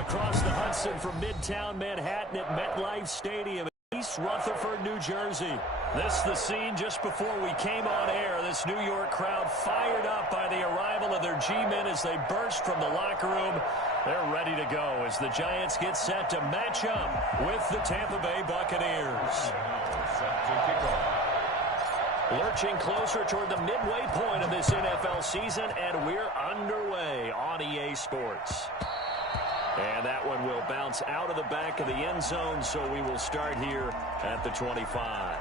across the Hudson from Midtown Manhattan at MetLife Stadium in East Rutherford, New Jersey. This is the scene just before we came on air. This New York crowd fired up by the arrival of their G-men as they burst from the locker room. They're ready to go as the Giants get set to match up with the Tampa Bay Buccaneers. Lurching closer toward the midway point of this NFL season, and we're underway on EA Sports. And that one will bounce out of the back of the end zone, so we will start here at the 25.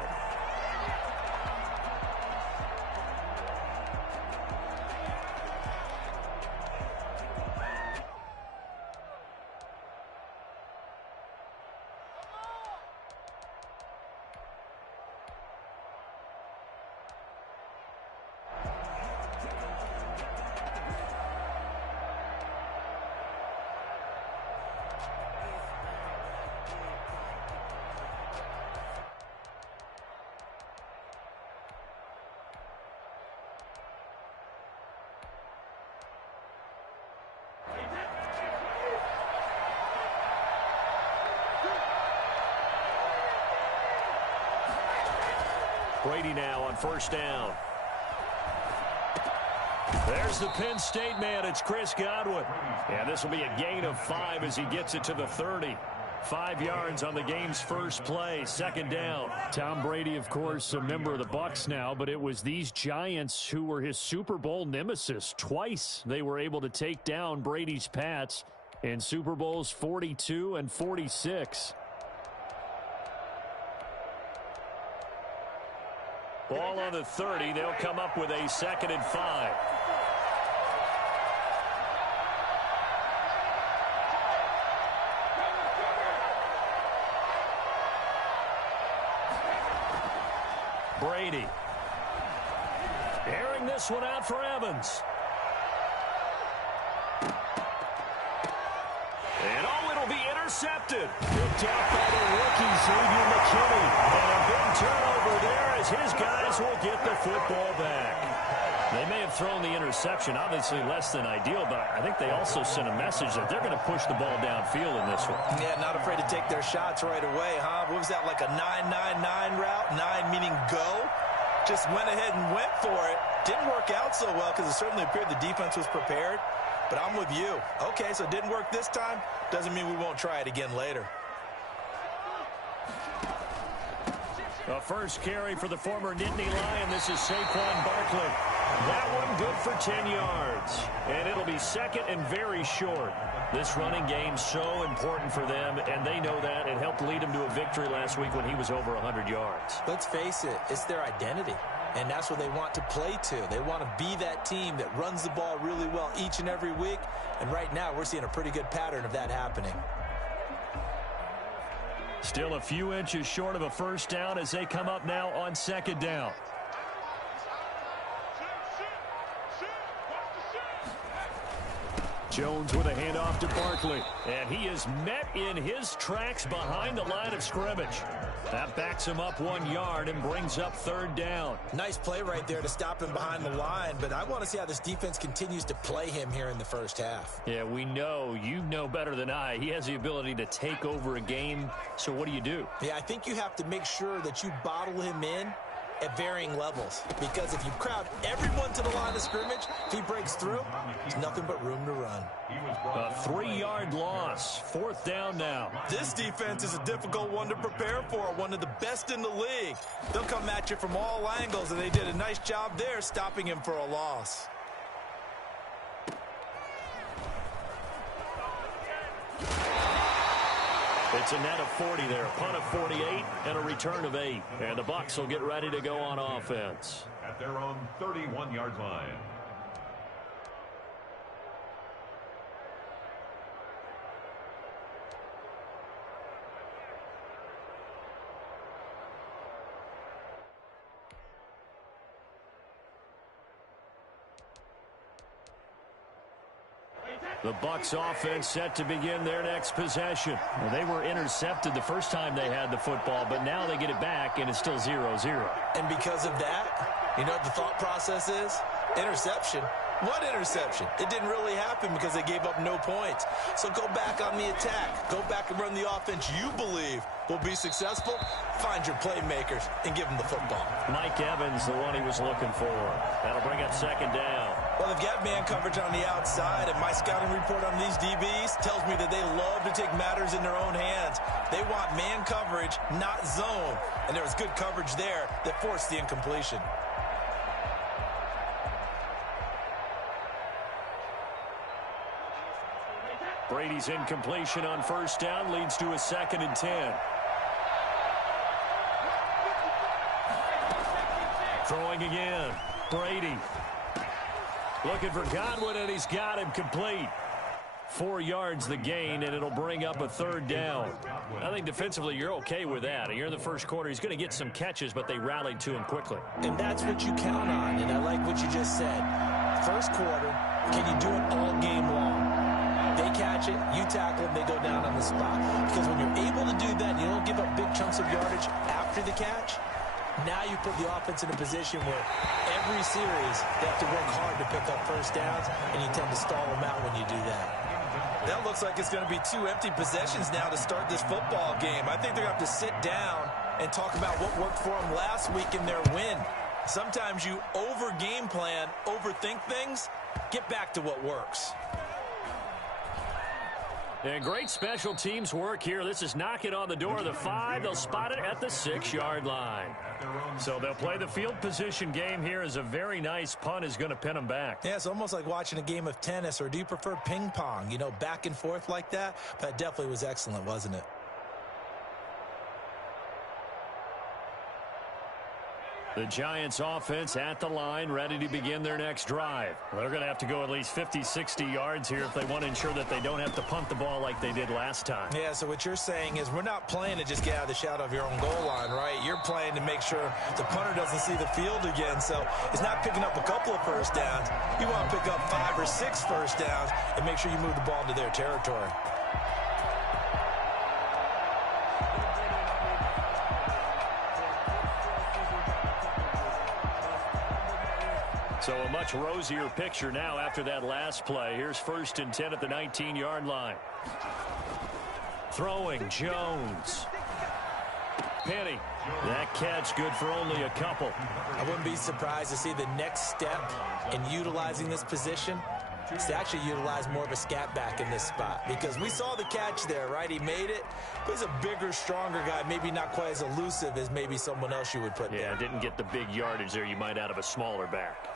Brady now on first down. There's the Penn State man. It's Chris Godwin. And this will be a gain of 5 as he gets it to the 30. 5 yards on the game's first play. Second down. Tom Brady, of course, a member of the Bucs now, but it was these Giants who were his Super Bowl nemesis. Twice they were able to take down Brady's Pats in Super Bowls 42 and 46. Ball on the 30. They'll come up with a 2nd and 5. Brady. Airing this one out for Evans. And it'll be intercepted. Picked off by the rookie, Xavier McKinney. And a big turnover there as his guys will get the football back. They may have thrown the interception, obviously less than ideal, but I think they also sent a message that they're going to push the ball downfield in this one. Yeah, not afraid to take their shots right away, huh? What was that, like a 9-9-9 route? 9 meaning go? Just went ahead and went for it. Didn't work out so well because it certainly appeared the defense was prepared. But I'm with you. Okay, so it didn't work this time. Doesn't mean we won't try it again later. A first carry for the former Nittany Lion. This is Saquon Barkley. That one good for 10 yards. And it'll be second and very short. This running game so important for them, and they know that. It helped lead them to a victory last week when he was over 100 yards. Let's face it, it's their identity. And that's what they want to play to. They want to be that team that runs the ball really well each and every week. And right now, we're seeing a pretty good pattern of that happening. Still a few inches short of a first down as they come up now on second down. Jones with a handoff to Barkley. And he is met in his tracks behind the line of scrimmage. That backs him up 1 yard and brings up third down. Nice play right there to stop him behind the line, but I want to see how this defense continues to play him here in the first half. Yeah, we know. You know better than I. He has the ability to take over a game, so what do? Yeah, I think you have to make sure that you bottle him in at varying levels, because if you crowd everyone to the line of scrimmage, if he breaks through, there's nothing but room to run. A 3-yard loss. Fourth down now. This defense is a difficult one to prepare for, one of the best in the league. They'll come at you from all angles, and they did a nice job there stopping him for a loss. It's a net of 40 there, a punt of 48, and a return of 8. And the Bucs will get ready to go on offense. At their own 31-yard line. The Bucs offense set to begin their next possession. Well, they were intercepted the first time they had the football, but now they get it back, and it's still 0-0. And because of that, you know what the thought process is? Interception? What interception? It didn't really happen because they gave up no points. So go back on the attack. Go back and run the offense you believe will be successful. Find your playmakers and give them the football. Mike Evans, the one he was looking for. That'll bring up second down. Well, they've got man coverage on the outside, and my scouting report on these DBs tells me that they love to take matters in their own hands. They want man coverage, not zone. And there was good coverage there that forced the incompletion. Brady's incompletion on first down leads to a 2nd and 10. Throwing again. Brady. Looking for Godwin, and he's got him complete. 4 yards the gain, and it'll bring up a 3rd down. I think defensively you're okay with that. Here in the first quarter, he's going to get some catches, but they rallied to him quickly. And that's what you count on, and I like what you just said. First quarter, can you do it all game long? They catch it, you tackle them, they go down on the spot. Because when you're able to do that, you don't give up big chunks of yardage after the catch. Now you put the offense in a position where every series they have to work hard to pick up first downs, and you tend to stall them out when you do that. That looks like it's going to be 2 empty possessions now to start this football game. I think they're going to have to sit down and talk about what worked for them last week in their win. Sometimes you over-game plan, overthink things, get back to what works. And great special teams work here. This is knocking on the door of the 5. They'll spot it at the 6-yard line. So they'll play the field position game here as a very nice punt is going to pin them back. Yeah, it's almost like watching a game of tennis, or do you prefer ping pong? You know, back and forth like that? That definitely was excellent, wasn't it? The Giants offense at the line, ready to begin their next drive. They're going to have to go at least 50, 60 yards here if they want to ensure that they don't have to punt the ball like they did last time. Yeah, so what you're saying is we're not playing to just get out of the shadow of your own goal line, right? You're playing to make sure the punter doesn't see the field again. So it's not picking up a couple of first downs. You want to pick up 5 or 6 first downs and make sure you move the ball into their territory. So a much rosier picture now after that last play. Here's 1st and 10 at the 19-yard line. Throwing, Jones. Penny. That catch good for only a couple. I wouldn't be surprised to see the next step in utilizing this position is to actually utilize more of a scat back in this spot. Because we saw the catch there, right? He made it. But he's a bigger, stronger guy, maybe not quite as elusive as maybe someone else you would put there. Yeah, didn't get the big yardage there you might out of a smaller back.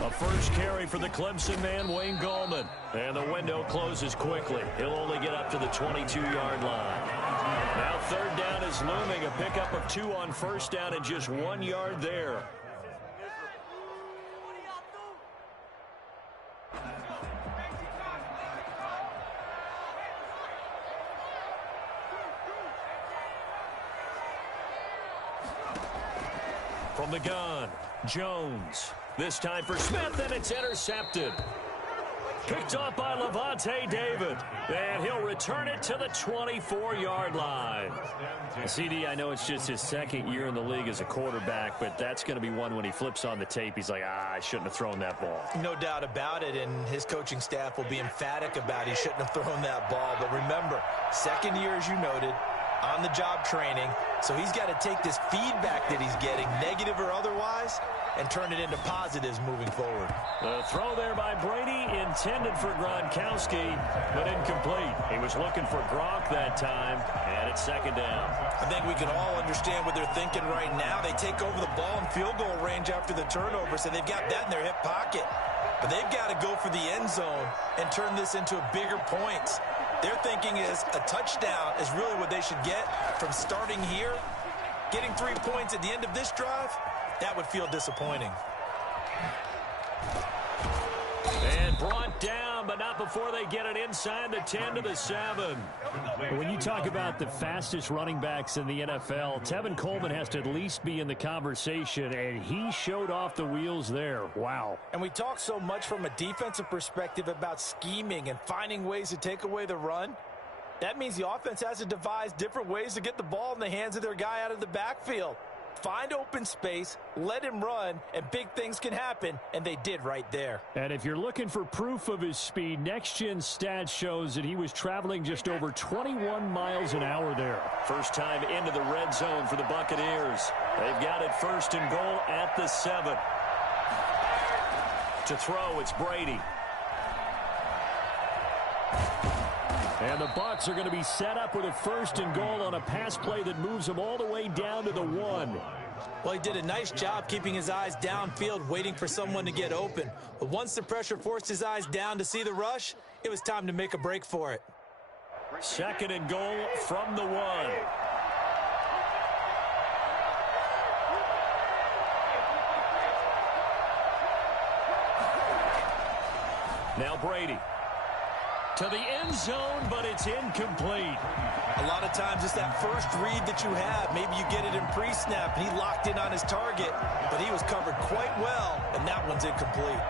A first carry for the Clemson man, Wayne Gallman. And the window closes quickly. He'll only get up to the 22-yard line. Now 3rd down is looming. A pickup of 2 on first down and just 1 yard there. From the gun, Jones. This time for Smith, and it's intercepted. Picked off by Levante David. And he'll return it to the 24-yard line. CD, I know it's just his 2nd year in the league as a quarterback, but that's going to be one when he flips on the tape. He's like, I shouldn't have thrown that ball. No doubt about it, and his coaching staff will be emphatic about he shouldn't have thrown that ball. But remember, 2nd year, as you noted, on-the-job training. So he's got to take this feedback that he's getting, negative or otherwise, and turn it into positives moving forward. The throw there by Brady intended for Gronkowski, but incomplete. He was looking for Gronk that time, and it's 2nd down. I think we can all understand what they're thinking right now. They take over the ball in field goal range after the turnover, so they've got that in their hip pocket. But they've got to go for the end zone and turn this into a bigger points. Their thinking is a touchdown is really what they should get from starting here. Getting 3 points at the end of this drive, that would feel disappointing. And brought down, but not before they get it inside the 10 to the 7. When you talk about the fastest running backs in the NFL, Tevin Coleman has to at least be in the conversation, and he showed off the wheels there. Wow. And we talk so much from a defensive perspective about scheming and finding ways to take away the run. That means the offense has to devise different ways to get the ball in the hands of their guy out of the backfield. Find open space, let him run, and big things can happen, and they did right there. And if you're looking for proof of his speed, Next Gen Stats shows that he was traveling just over 21 miles an hour there. First time into the red zone for the Buccaneers. They've got it 1st and goal at the 7. To throw, it's Brady. And the Bucs are going to be set up with a 1st and goal on a pass play that moves them all the way down to the 1. Well, he did a nice job keeping his eyes downfield, waiting for someone to get open. But once the pressure forced his eyes down to see the rush, it was time to make a break for it. 2nd and goal from the 1. Now Brady. To the end zone, but it's incomplete. A lot of times it's that first read that you have. Maybe you get it in pre-snap, and he locked in on his target, but he was covered quite well, and that one's incomplete.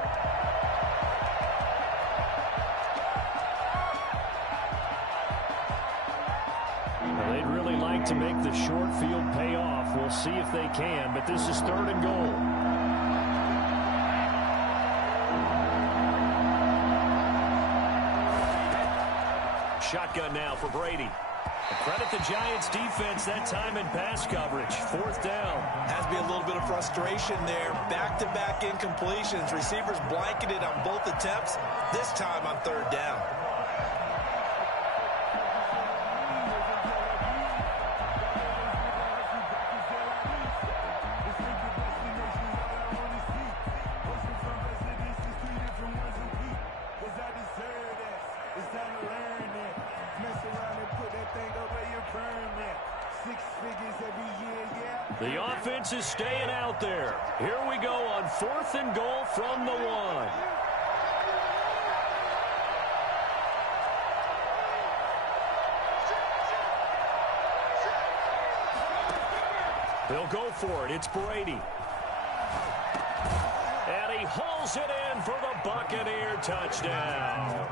They'd really like to make the short field pay off. We'll see if they can, but this is 3rd and goal. Shotgun now for Brady. Credit the Giants defense that time in pass coverage. 4th down. Has to be a little bit of frustration there. Back-to-back incompletions. Receivers blanketed on both attempts. This time on 3rd down. The offense is staying out there. Here we go on 4th and goal from the 1. They'll go for it. It's Brady. And he hauls it in for the Buccaneer touchdown.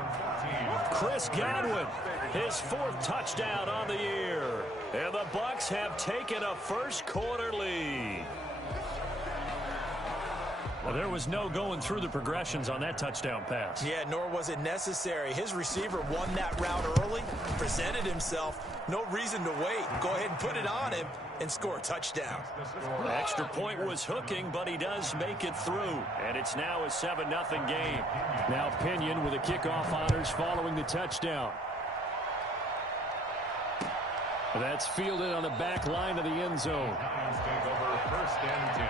Chris Godwin, his 4th touchdown on the year. And the Bucs have taken a first-quarter lead. Well, there was no going through the progressions on that touchdown pass. Yeah, nor was it necessary. His receiver won that route early, presented himself. No reason to wait. Go ahead and put it on him and score a touchdown. The extra point was hooking, but he does make it through. And it's now a 7-0 game. Now Pinion with the kickoff honors following the touchdown. That's fielded on the back line of the end zone. Giants take over 1st and 10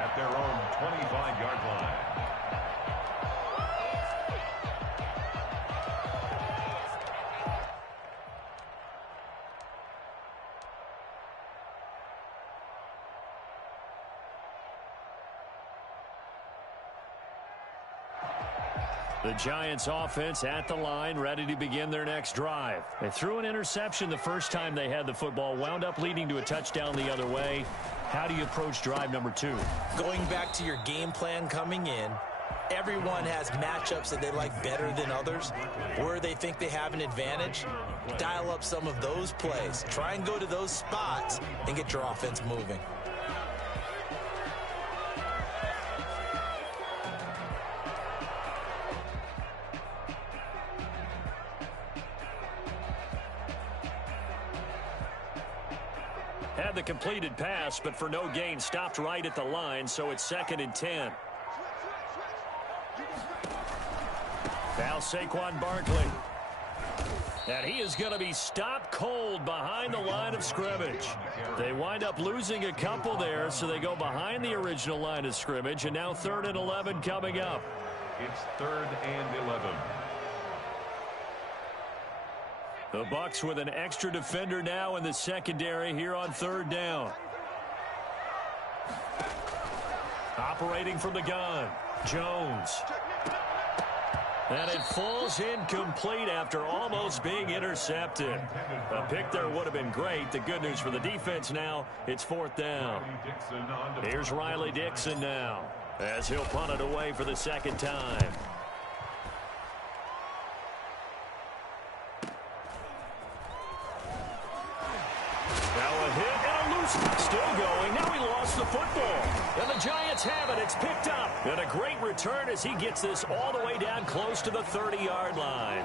at their own 25-yard line. The Giants offense at the line, ready to begin their next drive. They threw an interception the first time they had the football, wound up leading to a touchdown the other way. How do you approach drive number 2? Going back to your game plan coming in, everyone has matchups that they like better than others. Where they think they have an advantage, dial up some of those plays. Try and go to those spots and get your offense moving. Had the completed pass, but for no gain, stopped right at the line, so it's 2nd and 10. Now Saquon Barkley. And he is going to be stopped cold behind the line of scrimmage. They wind up losing a couple there, so they go behind the original line of scrimmage, and now 3rd and 11 coming up. It's 3rd and 11. The Bucs with an extra defender now in the secondary here on 3rd down. Operating from the gun, Jones. And it falls incomplete after almost being intercepted. A pick there would have been great. The good news for the defense now, it's 4th down. Here's Riley Dixon now, as he'll punt it away for the 2nd time. Still going. Now he lost the football. And the Giants have it. It's picked up. And a great return as he gets this all the way down close to the 30-yard line.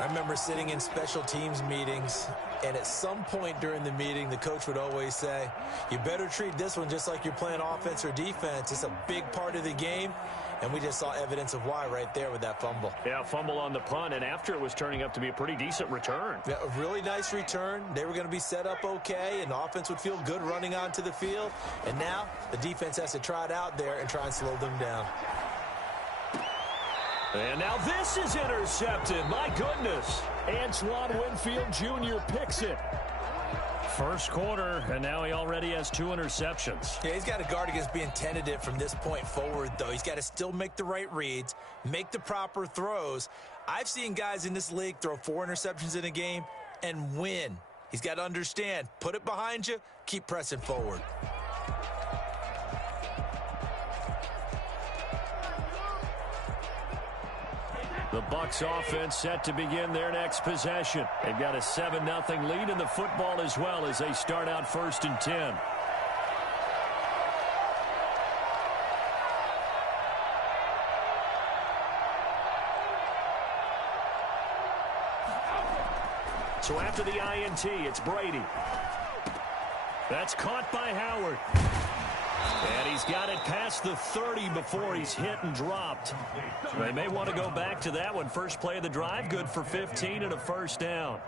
I remember sitting in special teams meetings, and at some point during the meeting, the coach would always say, you better treat this one just like you're playing offense or defense. It's a big part of the game, and we just saw evidence of why right there with that fumble. Yeah, fumble on the punt, and after it was turning up to be a pretty decent return. Yeah, a really nice return. They were going to be set up okay, and the offense would feel good running onto the field. And now the defense has to try it out there and try and slow them down. And now this is intercepted. My goodness. Antoine Winfield Jr. picks it. First quarter, and now he already has 2 interceptions. Yeah, he's got to guard against being tentative from this point forward, though. He's got to still make the right reads, make the proper throws. I've seen guys in this league throw 4 interceptions in a game and win. He's got to understand, put it behind you, keep pressing forward. The Bucs offense set to begin their next possession. They've got a 7-0 lead in the football as well as they start out 1st and 10. So after the INT, it's Brady. That's caught by Howard. And he's got it past the 30 before he's hit and dropped. They may want to go back to that one. First play of the drive, good for 15 and a first down.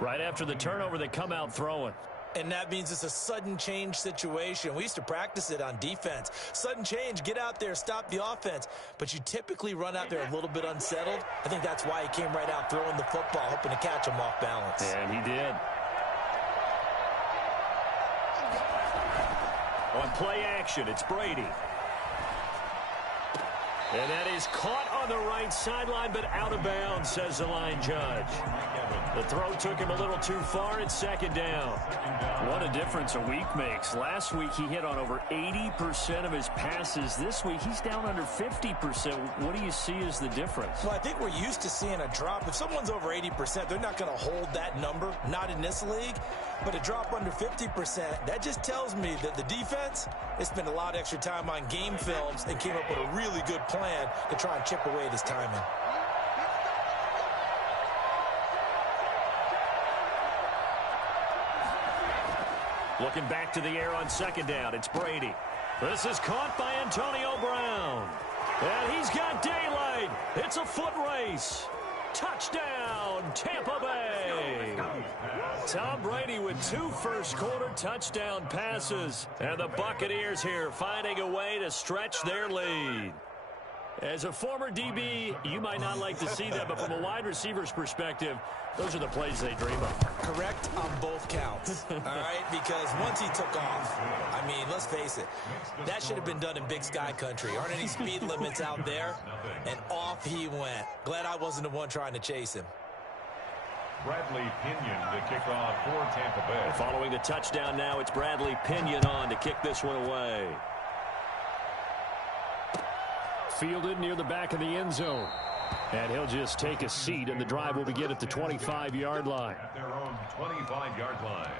Right after the turnover, they come out throwing. And that means it's a sudden change situation. We used to practice it on defense. Sudden change, get out there, stop the offense. But you typically run out there a little bit unsettled. I think that's why he came right out throwing the football, hoping to catch him off balance. And he did. On play action, it's Brady. And that is caught on the right sideline, but out of bounds, says the line judge. The throw took him a little too far. It's 2nd down. What a difference a week makes. Last week, he hit on over 80% of his passes. This week, he's down under 50%. What do you see as the difference? Well, I think we're used to seeing a drop. If someone's over 80%, they're not going to hold that number, not in this league. But a drop under 50%, that just tells me that the defense has spent a lot of extra time on game films and came up with a really good plan to try and chip away at his timing. Looking back to the air on 2nd down, it's Brady. This is caught by Antonio Brown. And he's got daylight. It's a foot race. Touchdown, Tampa Bay. Tom Brady with 2 first-quarter touchdown passes. And the Buccaneers here finding a way to stretch their lead. As a former DB, you might not like to see that, but from a wide receiver's perspective, those are the plays they dream of. Correct on both counts, all right? Because once he took off, I mean, let's face it, that should have been done in Big Sky country. Aren't any speed limits out there? And off he went. Glad I wasn't the one trying to chase him. Bradley Pinion to kick off for Tampa Bay. Following the touchdown now, it's Bradley Pinion on to kick this one away. Fielded near the back of the end zone. And he'll just take a seat, and the drive will begin at the 25-yard line. At their own 25-yard line.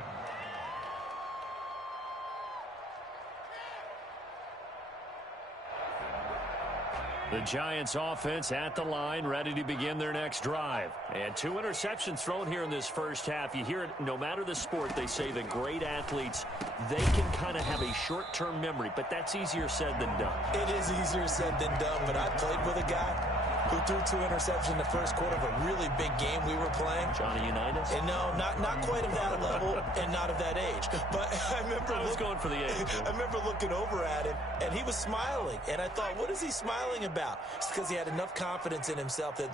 The Giants offense at the line, ready to begin their next drive. And 2 interceptions thrown here in this first half. You hear it, no matter the sport, they say the great athletes, they can kind of have a short-term memory, but that's easier said than done. It is easier said than done, but I played with a guy who threw 2 interceptions in the first quarter of a really big game we were playing. Johnny Unitas? And no, not quite of that level and not of that age. But I remember I was going for the age. I remember looking over at him, and he was smiling. And I thought, what is he smiling about? It's because he had enough confidence in himself that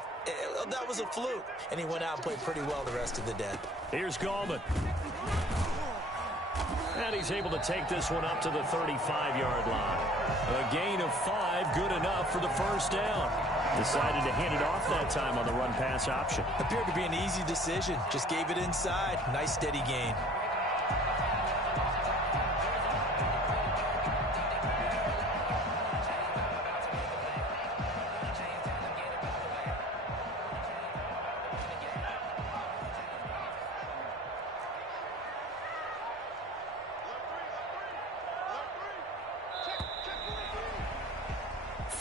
that was a fluke. And he went out and played pretty well the rest of the day. Here's Gallman. And he's able to take this one up to the 35-yard line. A gain of 5, good enough for the first down. Decided to hand it off that time on the run-pass option. Appeared to be an easy decision. Just gave it inside. Nice, steady gain.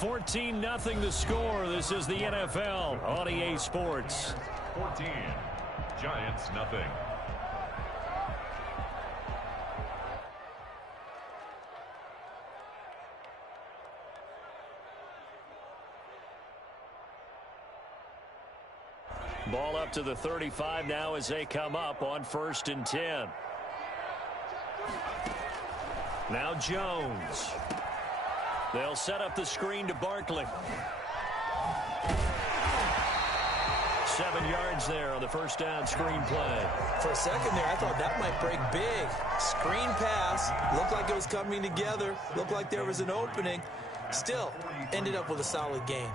14-0 the score. This is the NFL on EA Sports. 14. Giants nothing. Ball up to the 35 now as they come up on 1st and 10. Now Jones. They'll set up the screen to Barkley. 7 yards there on the first down screen play. For a second there, I thought that might break big. Screen pass. Looked like it was coming together. Looked like there was an opening. Still, ended up with a solid gain.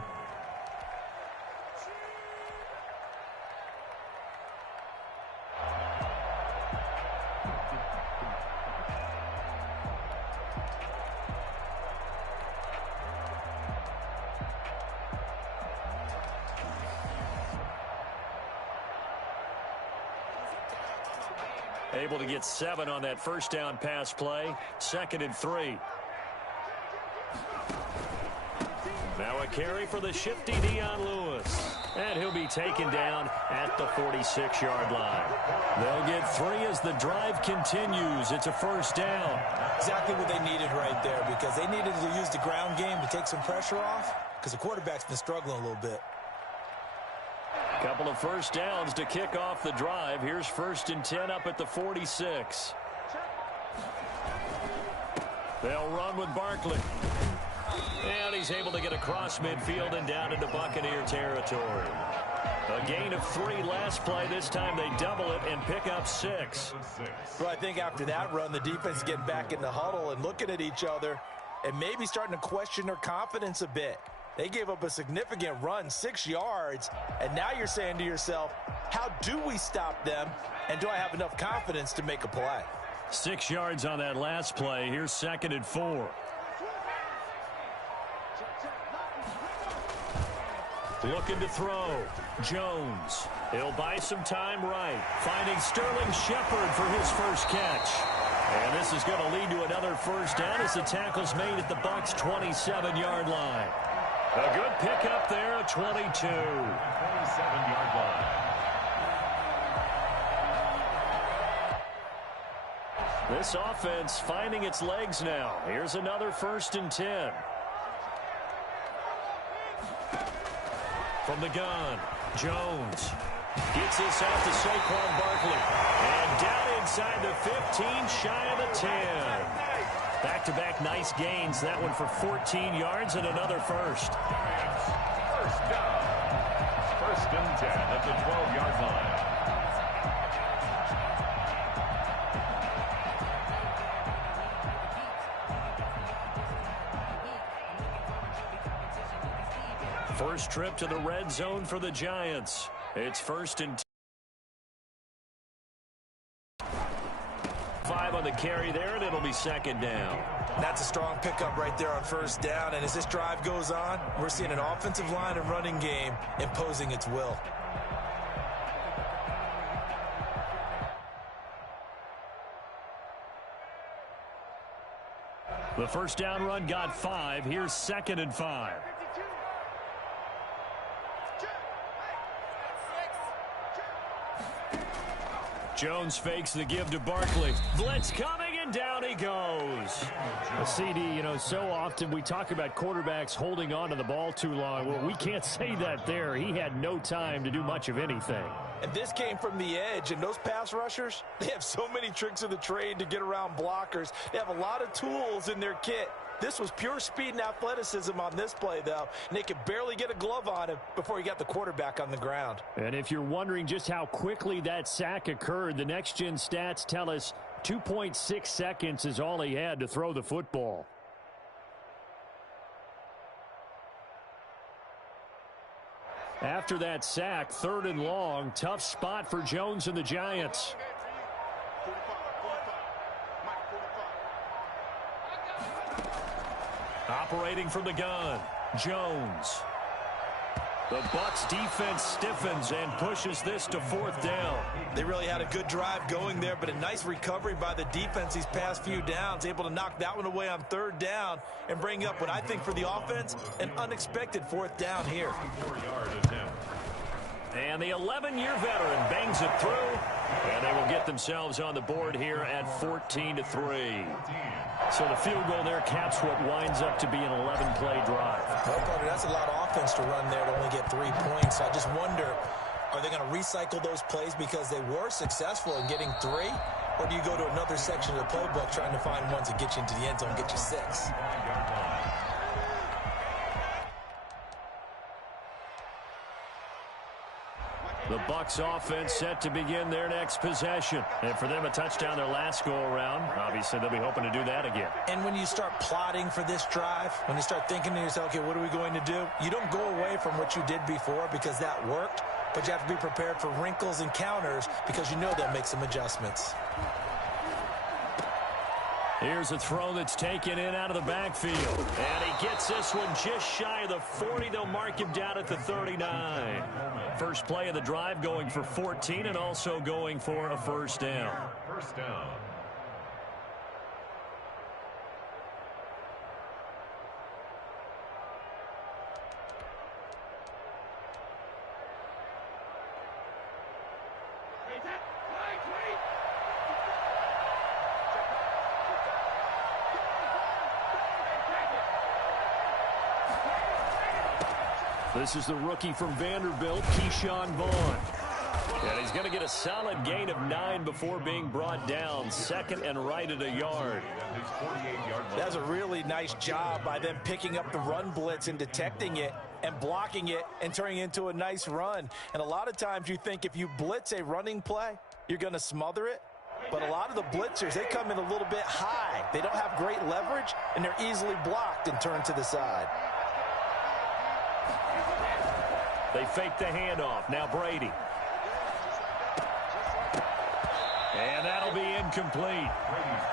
Able to get 7 on that first down pass play. 2nd and 3. Now a carry for the shifty Dion Lewis. And he'll be taken down at the 46-yard line. They'll get 3 as the drive continues. It's a first down. Exactly what they needed right there, because they needed to use the ground game to take some pressure off, because the quarterback's been struggling a little bit. Couple of first downs to kick off the drive. Here's 1st and 10 up at the 46. They'll run with Barkley. And he's able to get across midfield and down into Buccaneer territory. A gain of 3 last play. This time they double it and pick up 6. Well, I think after that run, the defense is getting back in the huddle and looking at each other and maybe starting to question their confidence a bit. They gave up a significant run, 6 yards, and now you're saying to yourself, how do we stop them, and do I have enough confidence to make a play? 6 yards on that last play. Here's 2nd and 4. Looking to throw. Jones. He'll buy some time right. Finding Sterling Shepard for his first catch. And this is going to lead to another first down as the tackle's made at the Bucs' 27-yard line. A good pickup there at 22. 27-yard line. This offense finding its legs now. Here's another 1st and 10. From the gun, Jones gets this out to Saquon Barkley. And down inside the 15, shy of the 10. Back-to-back nice gains. That one for 14 yards and another first. First down. 1st and 10 at the 12-yard line. First trip to the red zone for the Giants. It's 1st and 5 on the carry there, and it'll be 2nd down. That's a strong pickup right there on 1st down, and as this drive goes on, we're seeing an offensive line and running game imposing its will. The first down run got 5. Here's 2nd and 5. Jones fakes the give to Barkley. Blitz coming, and down he goes. A CD, you know, so often we talk about quarterbacks holding on to the ball too long. Well, we can't say that there. He had no time to do much of anything. And this came from the edge, and those pass rushers, they have so many tricks of the trade to get around blockers. They have a lot of tools in their kit. This was pure speed and athleticism on this play, though, and they could barely get a glove on him before he got the quarterback on the ground. And if you're wondering just how quickly that sack occurred, the next-gen stats tell us 2.6 seconds is all he had to throw the football. After that sack, 3rd and long, tough spot for Jones and the Giants. Operating from the gun, Jones. The Bucs defense stiffens and pushes this to 4th down. They really had a good drive going there, but a nice recovery by the defense these past few downs, able to knock that one away on 3rd down and bring up what I think for the offense, an unexpected 4th down here. And the 11-year veteran bangs it through, and they will get themselves on the board here at 14-3. So the field goal there caps what winds up to be an 11-play drive. Well, Carter, that's a lot of offense to run there to only get 3 points. I just wonder, are they going to recycle those plays because they were successful in getting 3? Or do you go to another section of the playbook trying to find ones that get you into the end zone and get you 6? The Bucs offense set to begin their next possession. And for them, a touchdown their last go-around. Obviously, they'll be hoping to do that again. And when you start plotting for this drive, when you start thinking to yourself, okay, what are we going to do? You don't go away from what you did before because that worked, but you have to be prepared for wrinkles and counters because you know they'll make some adjustments. Here's a throw that's taken in out of the backfield. And he gets this one just shy of the 40. They'll mark him down at the 39. First play of the drive going for 14 and also going for a 1st down. First down. This is the rookie from Vanderbilt, Keyshawn Vaughn. And he's going to get a solid gain of 9 before being brought down. 2nd and right at a yard. That's a really nice job by them picking up the run blitz and detecting it and blocking it and turning it into a nice run. And a lot of times you think if you blitz a running play, you're going to smother it. But a lot of the blitzers, they come in a little bit high. They don't have great leverage, and they're easily blocked and turned to the side. They fake the handoff. Now Brady. And that'll be incomplete.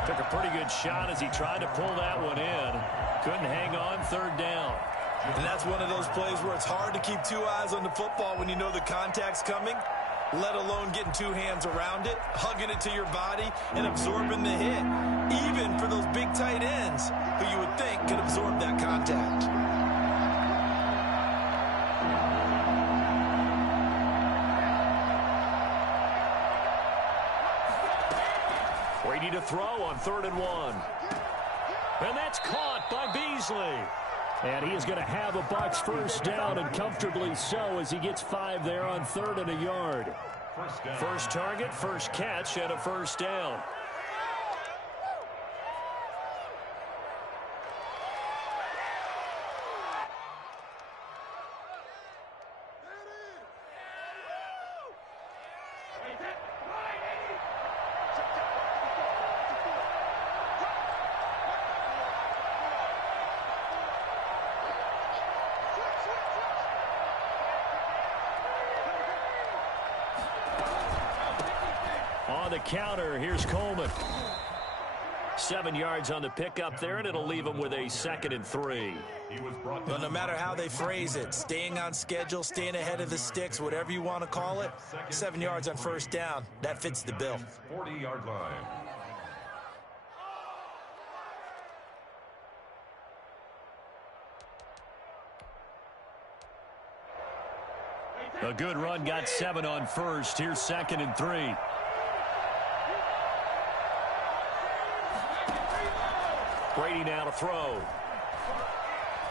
Took a pretty good shot as he tried to pull that one in. Couldn't hang on. 3rd down. And that's one of those plays where it's hard to keep 2 eyes on the football when you know the contact's coming, let alone getting 2 hands around it, hugging it to your body, and absorbing the hit, even for those big tight ends who you would think could absorb that contact. Brady to throw on 3rd and 1. And that's caught by Beasley. And he is going to have a Bucs 1st down, and comfortably so, as he gets 5 there on 3rd and a yard. First target, first catch, and a 1st down. On the counter, here's Coleman. 7 yards on the pickup there, and it'll leave him with a 2nd and 3. But no matter how they phrase it, staying on schedule, staying ahead of the sticks, whatever you want to call it, 7 yards on 1st down, that fits the bill. 40-yard line. A good run, got 7 on 1st. Here's 2nd and 3. Brady now to throw.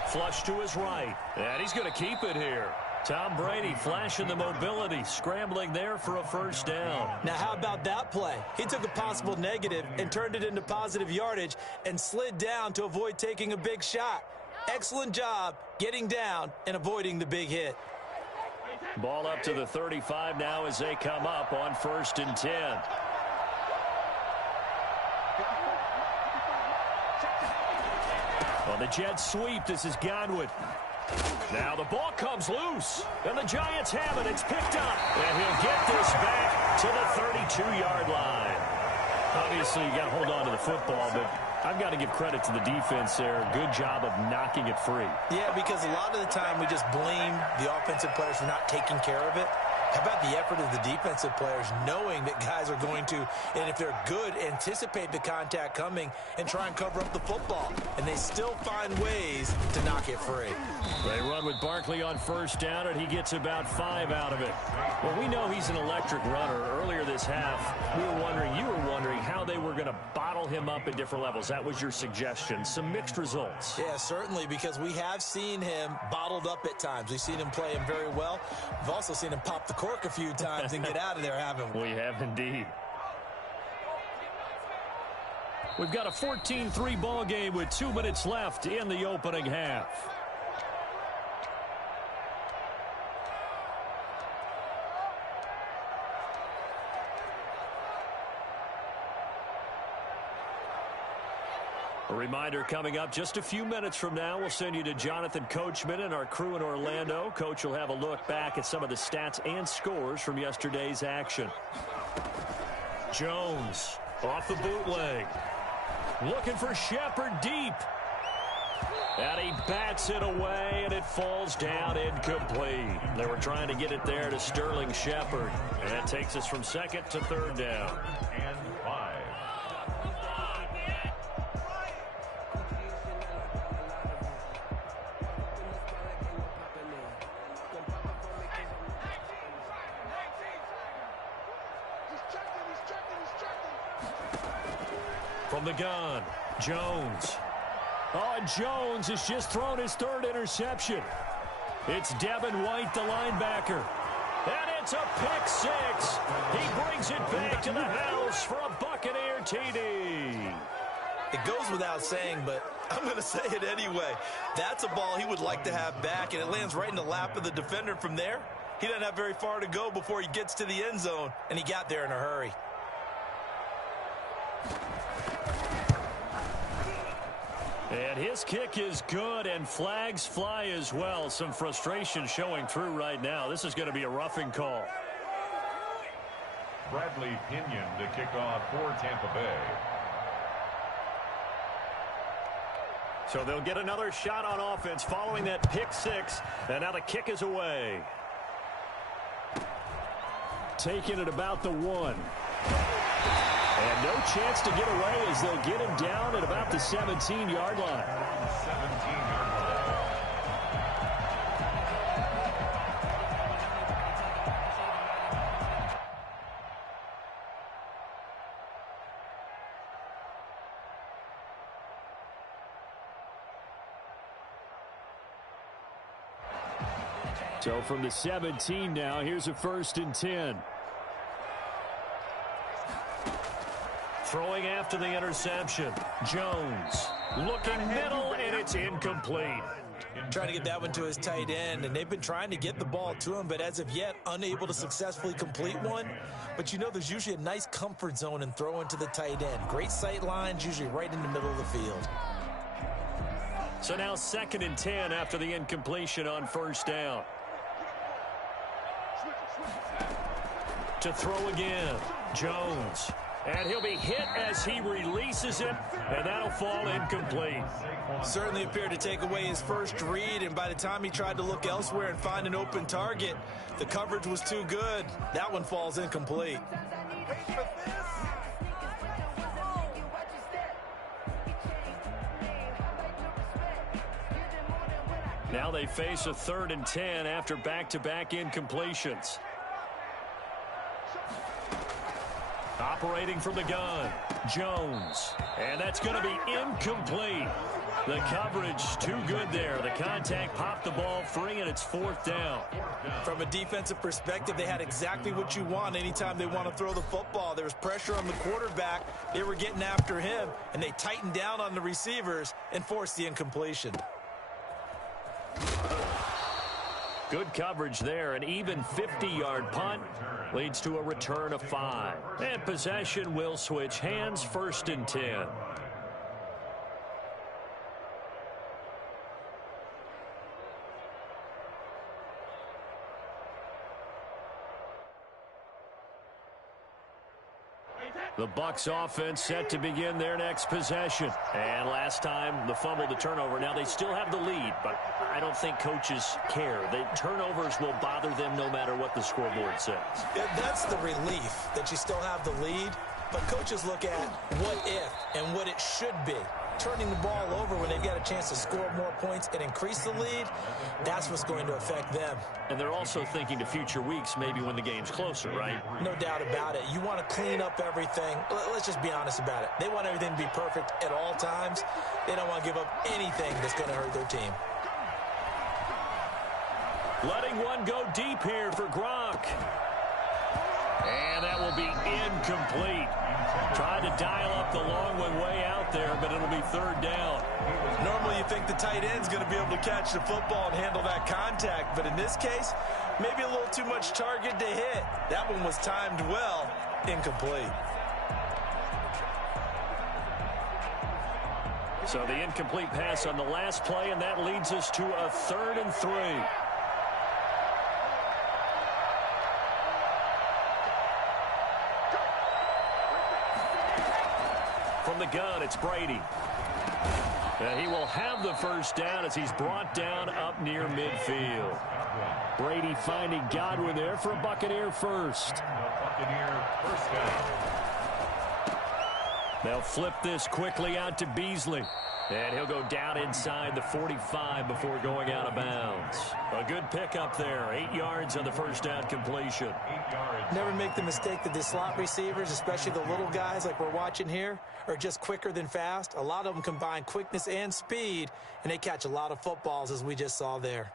Flush to his right. And he's going to keep it here. Tom Brady flashing the mobility, scrambling there for a 1st down. Now, how about that play? He took a possible negative and turned it into positive yardage and slid down to avoid taking a big shot. Excellent job getting down and avoiding the big hit. Ball up to the 35 now as they come up on 1st and 10. On the jet sweep, this is Godwin. Now the ball comes loose, and the Giants have it. It's picked up, and he'll get this back to the 32-yard line. Obviously, you got to hold on to the football, but I've got to give credit to the defense there. Good job of knocking it free. Yeah, because a lot of the time we just blame the offensive players for not taking care of it. How about the effort of the defensive players knowing that guys are going to, and if they're good, anticipate the contact coming and try and cover up the football. And they still find ways to knock it free. They run with Barkley on first down, and he gets about 5 out of it. Well, we know he's an electric runner. Earlier this half, you were wondering how they were going to bottle him up at different levels. That was your suggestion. Some mixed results. Yeah, certainly, because we have seen him bottled up at times. We've seen him play him very well. We've also seen him pop the cork a few times and get out of there, haven't we? We have indeed. We've got a 14-3 ball game with 2 minutes left in the opening half. A reminder coming up just a few minutes from now, we'll send you to Jonathan Coachman and our crew in Orlando. Coach will have a look back at some of the stats and scores from yesterday's action. Jones off the bootleg. Looking for Shepard deep. And he bats it away, and it falls down incomplete. They were trying to get it there to Sterling Shepard. And that takes us from second to third down. And 5. From the gun, Jones. Oh, and Jones has just thrown his third interception. It's Devin White, the linebacker. And it's a pick six. He brings it back to the house for a Buccaneer TD. It goes without saying, but I'm going to say it anyway. That's a ball he would like to have back, and it lands right in the lap of the defender from there. He doesn't have very far to go before he gets to the end zone, and he got there in a hurry. And his kick is good, and flags fly as well. Some frustration showing through right now. This is going to be a roughing call. Bradley Pinion to kick off for Tampa Bay. So they'll get another shot on offense following that pick six, and now the kick is away. Taking it about the 1. And no chance to get away as they'll get him down at about the 17-yard line. 17-yard line. So from the 17 now, here's a 1st and 10. Throwing after the interception. Jones looking middle, and it's incomplete. Trying to get that one to his tight end, and they've been trying to get the ball to him, but as of yet, unable to successfully complete one. But you know, there's usually a nice comfort zone in throwing to the tight end. Great sight lines, usually right in the middle of the field. So now 2nd and 10 after the incompletion on 1st down. To throw again, Jones. And he'll be hit as he releases it, and that'll fall incomplete. Certainly appeared to take away his first read, and by the time he tried to look elsewhere and find an open target, the coverage was too good. That one falls incomplete. Now they face a 3rd and 10 after back-to-back incompletions. Operating from the gun, Jones. And that's going to be incomplete. The coverage too good there. The contact popped the ball free, and it's 4th down. From a defensive perspective, they had exactly what you want anytime they want to throw the football. There was pressure on the quarterback. They were getting after him, and they tightened down on the receivers and forced the incompletion. Good coverage there. An even 50-yard punt leads to a return of 5. And possession will switch hands, 1st and 10. The Bucs offense set to begin their next possession. And last time, the fumble, the turnover. Now they still have the lead, but I don't think coaches care. The turnovers will bother them no matter what the scoreboard says. That's the relief that you still have the lead, but coaches look at what if and what it should be. Turning the ball over when they've got a chance to score more points and increase the lead, that's what's going to affect them. And they're also thinking to future weeks, maybe when the game's closer, right? No doubt about it. You want to clean up everything. Let's just be honest about it. They want everything to be perfect at all times. They don't want to give up anything that's going to hurt their team. Letting one go deep here for Gronk. And that will be incomplete. Tried to dial up the long one way out there, but it'll be third down. Normally you think the tight end's going to be able to catch the football and handle that contact, but in this case, maybe a little too much target to hit. That one was timed well, incomplete. So the incomplete pass on the last play, and that leads us to a 3rd and 3. From the gun, it's Brady. And he will have the first down as he's brought down up near midfield. Brady finding Godwin there for a Buccaneer first. Buccaneer first down. They'll flip this quickly out to Beasley. And he'll go down inside the 45 before going out of bounds. A good pickup there. 8 yards on the first down completion. 8 yards. Never make the mistake that the slot receivers, especially the little guys like we're watching here, are just quicker than fast. A lot of them combine quickness and speed, and they catch a lot of footballs, as we just saw there.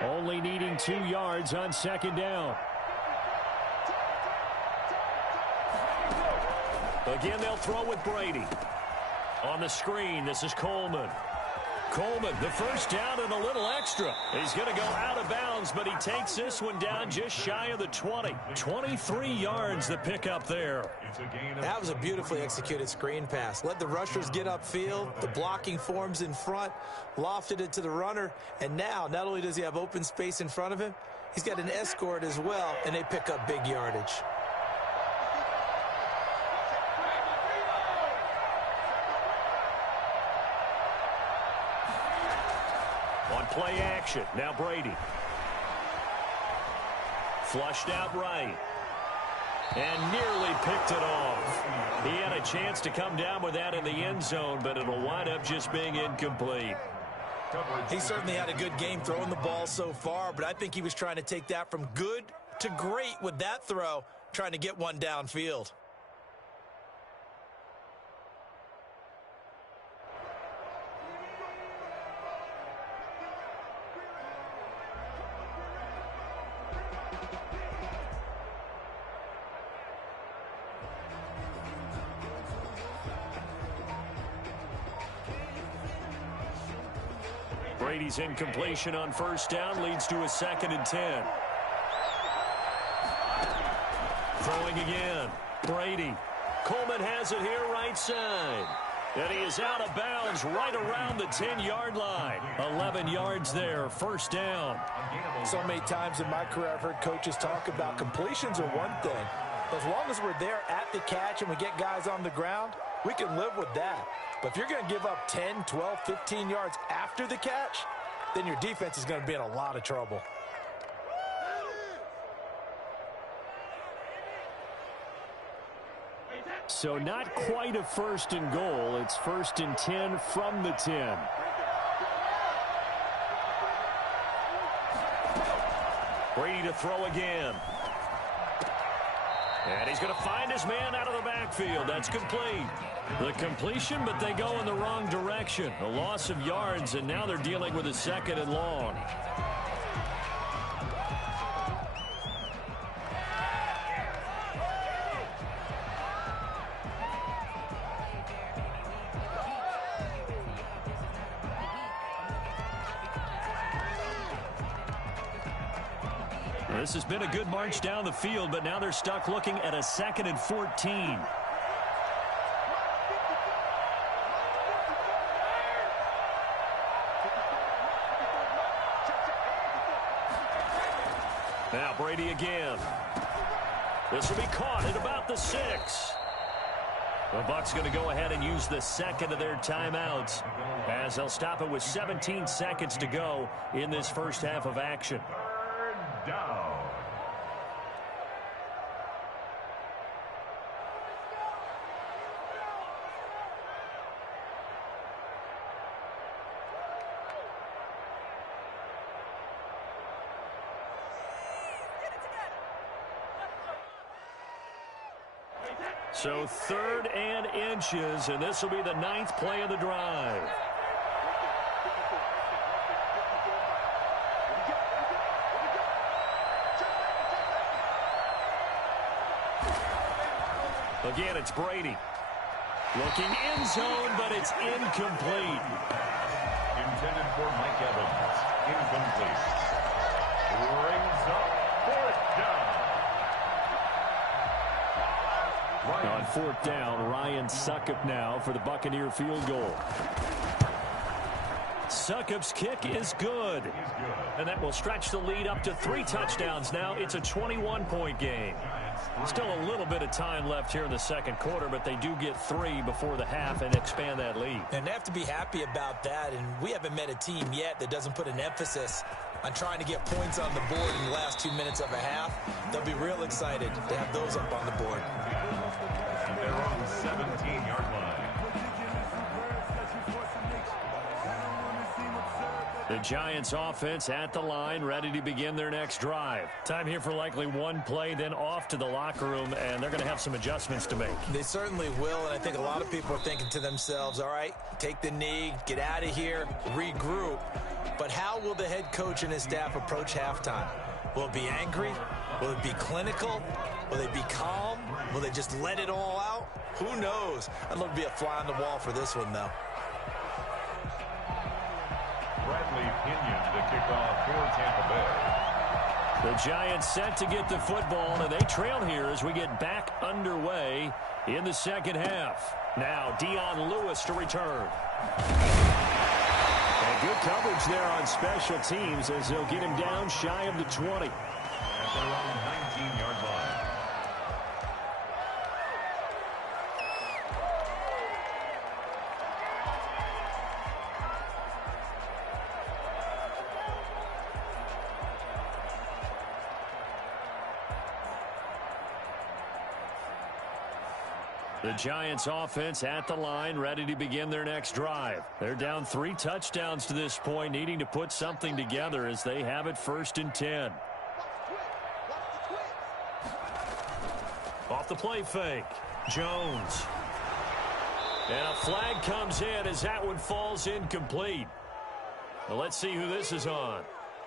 Only needing 2 yards on second down. Again, they'll throw with Brady. On the screen, this is Coleman. Coleman, the first down and a little extra. He's going to go out of bounds, but he takes this one down just shy of the 20. 23 yards the pickup there. That was a beautifully executed screen pass. Let the rushers get upfield. The blocking forms in front. Lofted it to the runner. And now, not only does he have open space in front of him, he's got an escort as well, and they pick up big yardage. On play action, now Brady. Flushed out right. And nearly picked it off. He had a chance to come down with that in the end zone, but it'll wind up just being incomplete. He certainly had a good game throwing the ball so far, but I think he was trying to take that from good to great with that throw, trying to get one downfield. Brady's incompletion on first down leads to a 2nd and 10. Throwing again. Brady. Coleman has it here right side. And he is out of bounds right around the 10-yard line. 11 yards there, first down. So many times in my career I've heard coaches talk about completions are one thing. As long as we're there at the catch and we get guys on the ground, we can live with that. But if you're going to give up 10, 12, 15 yards after the catch, then your defense is going to be in a lot of trouble. So not quite a 1st and goal. It's 1st and 10 from the 10. Brady to throw again. And he's going to find his man out of the backfield. That's complete. The completion, but they go in the wrong direction. A loss of yards, and now they're dealing with a 2nd and long. This has been a good march down the field, but now they're stuck looking at a 2nd and 14. Now Brady again. This will be caught at about the 6. The Bucs going to go ahead and use the second of their timeouts as they'll stop it with 17 seconds to go in this first half of action. Third down. So 3rd and inches, and this will be the 9th play of the drive. Again, it's Brady. Looking end zone, but it's incomplete. Intended for Mike Evans. Incomplete. Brings up 4th down. On 4th down, Ryan Succop now for the Buccaneer field goal. Succop's kick is good. And that will stretch the lead up to 3 touchdowns now. It's a 21-point game. Still a little bit of time left here in the second quarter, but they do get 3 before the half and expand that lead. And they have to be happy about that, and we haven't met a team yet that doesn't put an emphasis on trying to get points on the board in the last 2 minutes of a half. They'll be real excited to have those up on the board. And they're on the 17-yard line. The Giants offense at the line, ready to begin their next drive. Time here for likely one play, then off to the locker room, and they're going to have some adjustments to make. They certainly will, and I think a lot of people are thinking to themselves, all right, take the knee, get out of here, regroup. But how will the head coach and his staff approach halftime? Will it be angry? Will it be clinical? Will they be calm? Will they just let it all out? Who knows? I'd love to be a fly on the wall for this one, though. Bradley Pinion to kick off for Tampa Bay. The Giants set to get the football, and they trail here as we get back underway in the second half. Now Dion Lewis to return. And good coverage there on special teams as they'll get him down shy of the 20. At their own 19-yard line. The Giants offense at the line, ready to begin their next drive. They're down 3 touchdowns to this point, needing to put something together as they have it 1st and 10. Off the play fake, Jones. And a flag comes in as that one falls incomplete. Well, let's see who this is on.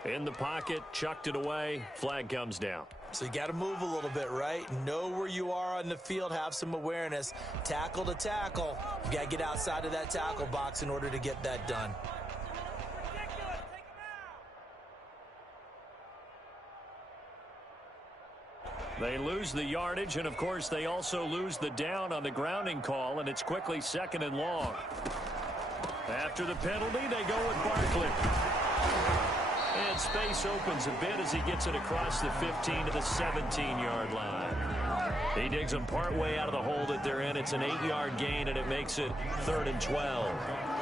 In the pocket, chucked it away, flag comes down. So you got to move a little bit, right? Know where you are on the field, have some awareness. Tackle to tackle. You got to get outside of that tackle box in order to get that done. They lose the yardage, and of course they also lose the down on the grounding call, and it's quickly 2nd and long. After the penalty, they go with Barkley. And space opens a bit as he gets it across the 15 to the 17-yard line. He digs them partway out of the hole that they're in. It's an 8-yard gain, and it makes it 3rd and 12.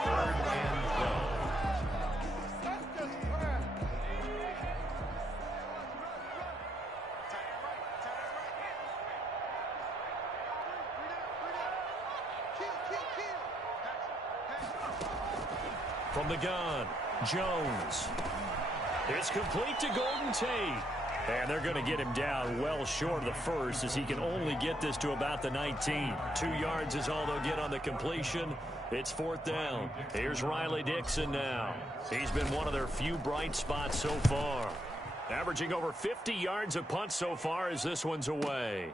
3rd and 12. From the gun, Jones. It's complete to Golden Tate. And they're going to get him down well short of the first as he can only get this to about the 19. 2 yards is all they'll get on the completion. It's 4th down. Here's Riley Dixon now. He's been one of their few bright spots so far. Averaging over 50 yards a punt so far as this one's away.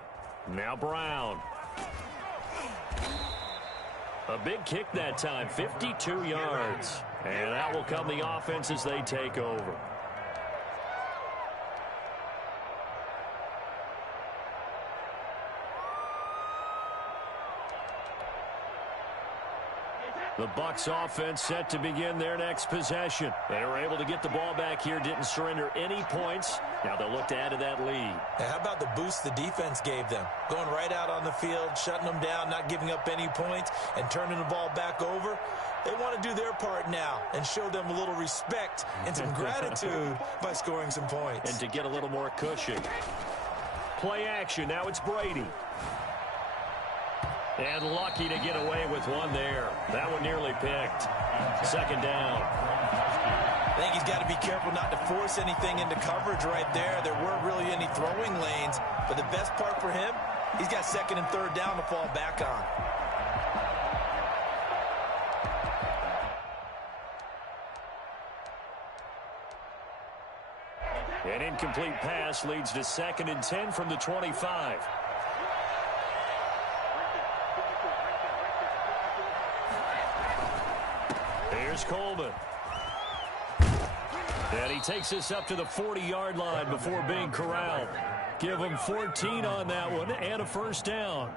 Now Brown. A big kick that time, 52 yards. And that will come the offense as they take over. The Bucs offense set to begin their next possession. They were able to get the ball back here, didn't surrender any points. Now they'll look to add to that lead. Now, how about the boost the defense gave them? Going right out on the field, shutting them down, not giving up any points, and turning the ball back over. They want to do their part now and show them a little respect and some gratitude by scoring some points. And to get a little more cushion. Play action. Now it's Brady. And lucky to get away with one there. That one nearly picked. Second down. I think he's got to be careful not to force anything into coverage right there. There weren't really any throwing lanes. But the best part for him, he's got second and third down to fall back on. An incomplete pass leads to 2nd and 10 from the 25. Here's Coleman. And he takes us up to the 40-yard line before being corralled. Give him 14 on that one and a first down.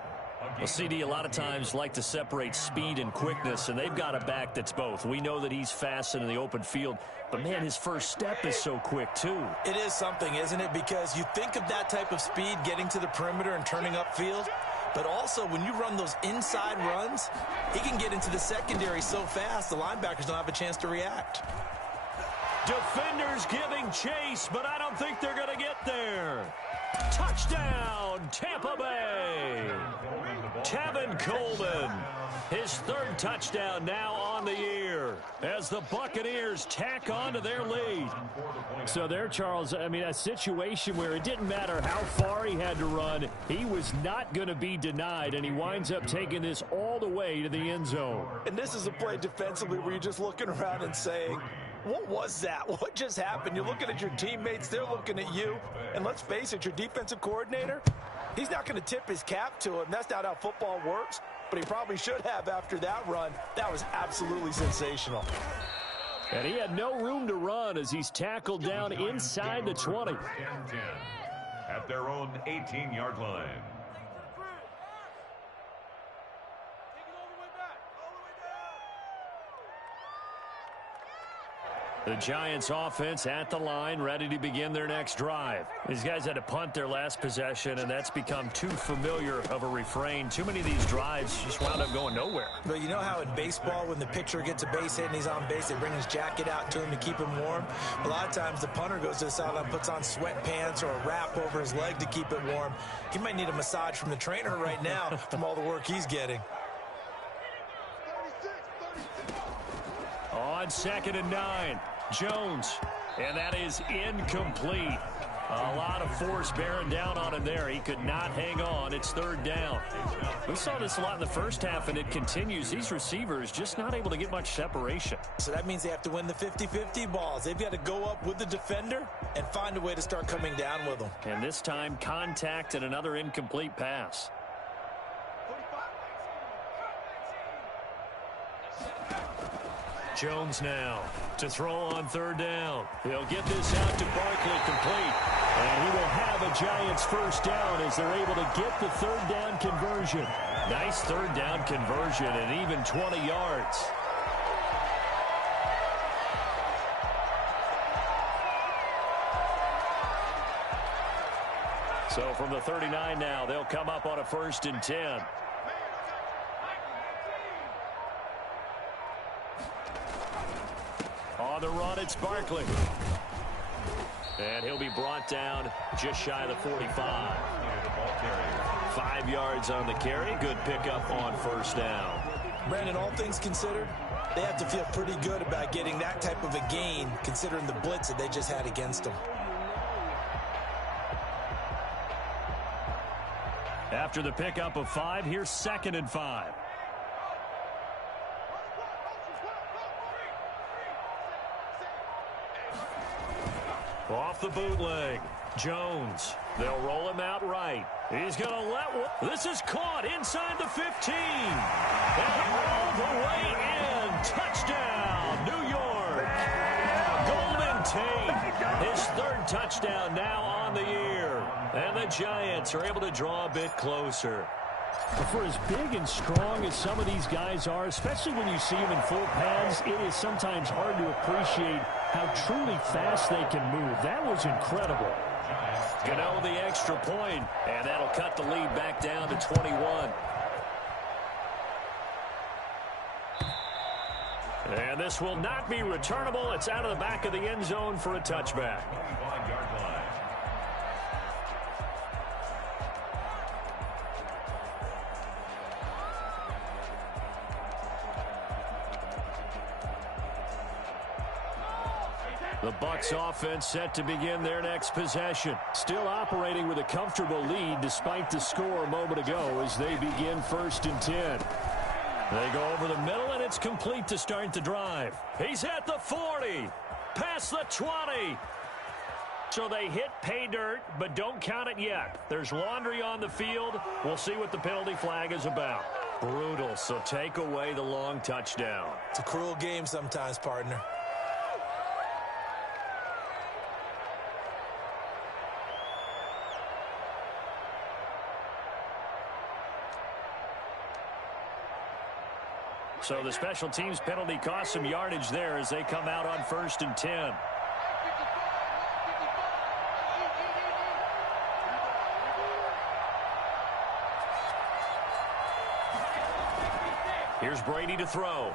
Well, CD, a lot of times like to separate speed and quickness, and they've got a back that's both. We know that he's fast in the open field, but, man, his first step is so quick, too. It is something, isn't it? Because you think of that type of speed getting to the perimeter and turning upfield, but also when you run those inside runs, he can get into the secondary so fast the linebackers don't have a chance to react. Defenders giving chase, but I don't think they're going to get there. Touchdown, Tampa Bay. Tevin Coleman, his third touchdown now on the year as the Buccaneers tack on to their lead. So there, Charles, I mean, a situation where it didn't matter how far he had to run, he was not going to be denied, and he winds up taking this all the way to the end zone. And this is a play defensively where you're just looking around and saying, what was that? What just happened? You're looking at your teammates. They're looking at you. And let's face it, your defensive coordinator, he's not going to tip his cap to him. That's not how football works. But he probably should have after that run. That was absolutely sensational. And he had no room to run as he's tackled down inside the 20. At their own 18-yard line. The Giants offense at the line, ready to begin their next drive. These guys had to punt their last possession, and that's become too familiar of a refrain. Too many of these drives just wound up going nowhere. But you know how in baseball, when the pitcher gets a base hit and he's on base, they bring his jacket out to him to keep him warm? A lot of times the punter goes to the sideline, puts on sweatpants or a wrap over his leg to keep it warm. He might need a massage from the trainer right now from all the work he's getting. On 2nd and 9, Jones, and that is incomplete. A lot of force bearing down on him there. He could not hang on. It's 3rd down. We saw this a lot in the first half, and it continues. These receivers just not able to get much separation. So that means they have to win the 50-50 balls. They've got to go up with the defender and find a way to start coming down with them. And this time, contact and another incomplete pass. Jones now to throw on 3rd down. He'll get this out to Barkley complete. And he will have a Giants first down as they're able to get the 3rd down conversion. Nice 3rd down conversion and even 20 yards. So from the 39 now, they'll come up on a 1st and 10. On the run, it's Barkley. And he'll be brought down just shy of the 45. 5 yards on the carry. Good pickup on 1st down. Brandon, all things considered, they have to feel pretty good about getting that type of a gain considering the blitz that they just had against them. After the pickup of 5, here's 2nd and 5. Off the bootleg, Jones. They'll roll him out right. He's going to let one. This is caught inside the 15. And all the way in. Touchdown, New York. Golden Tate, his 3rd touchdown now on the year. And the Giants are able to draw a bit closer. For as big and strong as some of these guys are, especially when you see them in full pads, it is sometimes hard to appreciate how truly fast they can move. That was incredible. Gano the extra point, and that'll cut the lead back down to 21. And this will not be returnable. It's out of the back of the end zone for a touchback. The Bucs offense set to begin their next possession. Still operating with a comfortable lead despite the score a moment ago as they begin 1st and 10. They go over the middle, and it's complete to start the drive. He's at the 40, past the 20. So they hit pay dirt, but don't count it yet. There's laundry on the field. We'll see what the penalty flag is about. Brutal, so take away the long touchdown. It's a cruel game sometimes, partner. So the special teams penalty cost some yardage there as they come out on 1st and 10. Here's Brady to throw.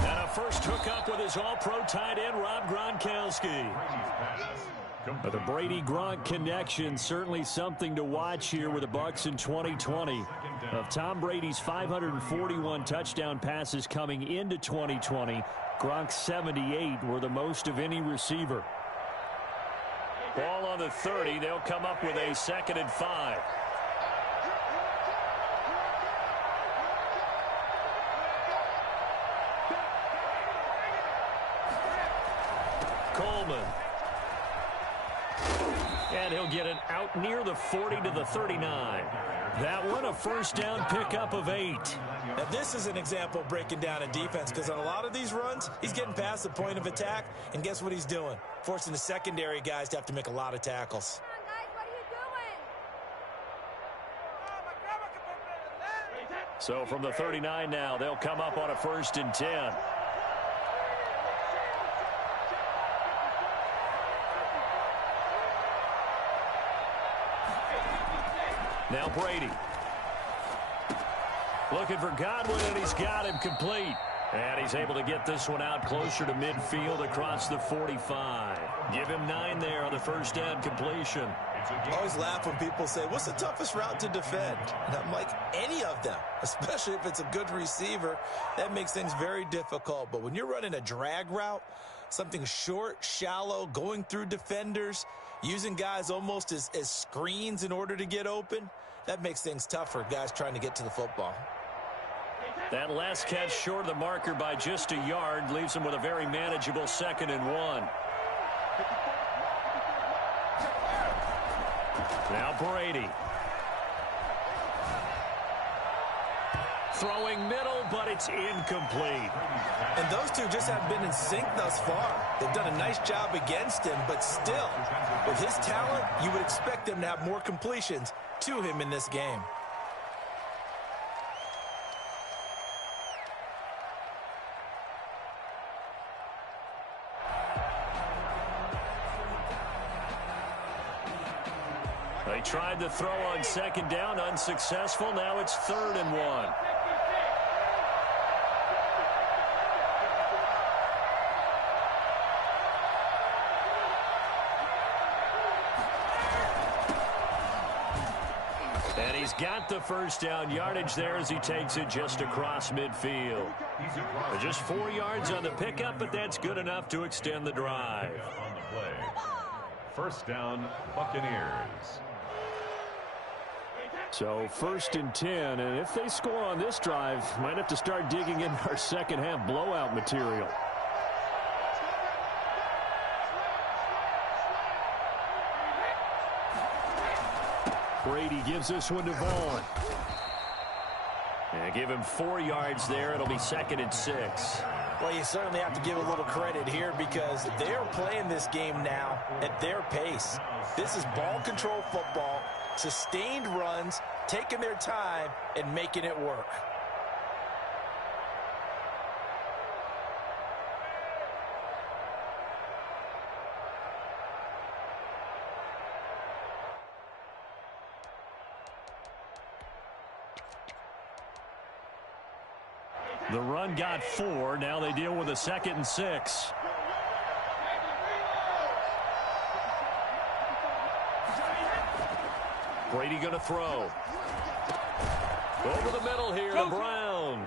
And a first hookup with his all-pro tight end, Rob Gronkowski. But the Brady-Gronk connection, certainly something to watch here with the Bucs in 2020. Of Tom Brady's 541 touchdown passes coming into 2020, Gronk's 78 were the most of any receiver. Ball on the 30. They'll come up with a 2nd and 5. Coleman. And he'll get it out near the 40 to the 39. That one a first down pickup of 8. Now this is an example of breaking down a defense, because on a lot of these runs, he's getting past the point of attack, and guess what he's doing? Forcing the secondary guys to have to make a lot of tackles. So from the 39 now, they'll come up on a 1st and 10. Now Brady. Looking for Godwin, and he's got him complete. And he's able to get this one out closer to midfield across the 45. Give him 9 there on the first down completion. I always laugh when people say, what's the toughest route to defend? And I'm like, any of them, especially if it's a good receiver. That makes things very difficult. But when you're running a drag route, something short, shallow, going through defenders, using guys almost as screens in order to get open, that makes things tough for guys trying to get to the football. That last catch short of the marker by just a yard leaves him with a very manageable 2nd and 1. Now Brady. Throwing middle, but it's incomplete. And those two just haven't been in sync thus far. They've done a nice job against him, but still, with his talent, you would expect them to have more completions to him in this game. They tried to throw on 2nd down, unsuccessful. Now it's 3rd and 1. And he's got the first down yardage there as he takes it just across midfield. Just 4 yards on the pickup, but that's good enough to extend the drive. On the play. First down, Buccaneers. So 1st and 10, and if they score on this drive, might have to start digging in our second half blowout material. Brady gives this one to Vaughn. And give him 4 yards there. It'll be 2nd and 6. Well, you certainly have to give a little credit here because they're playing this game now at their pace. This is ball control football. sustained runs, taking their time, and making it work. The run got 4. Now they deal with a 2nd and 6. Brady going to throw. Over the middle here to Brown.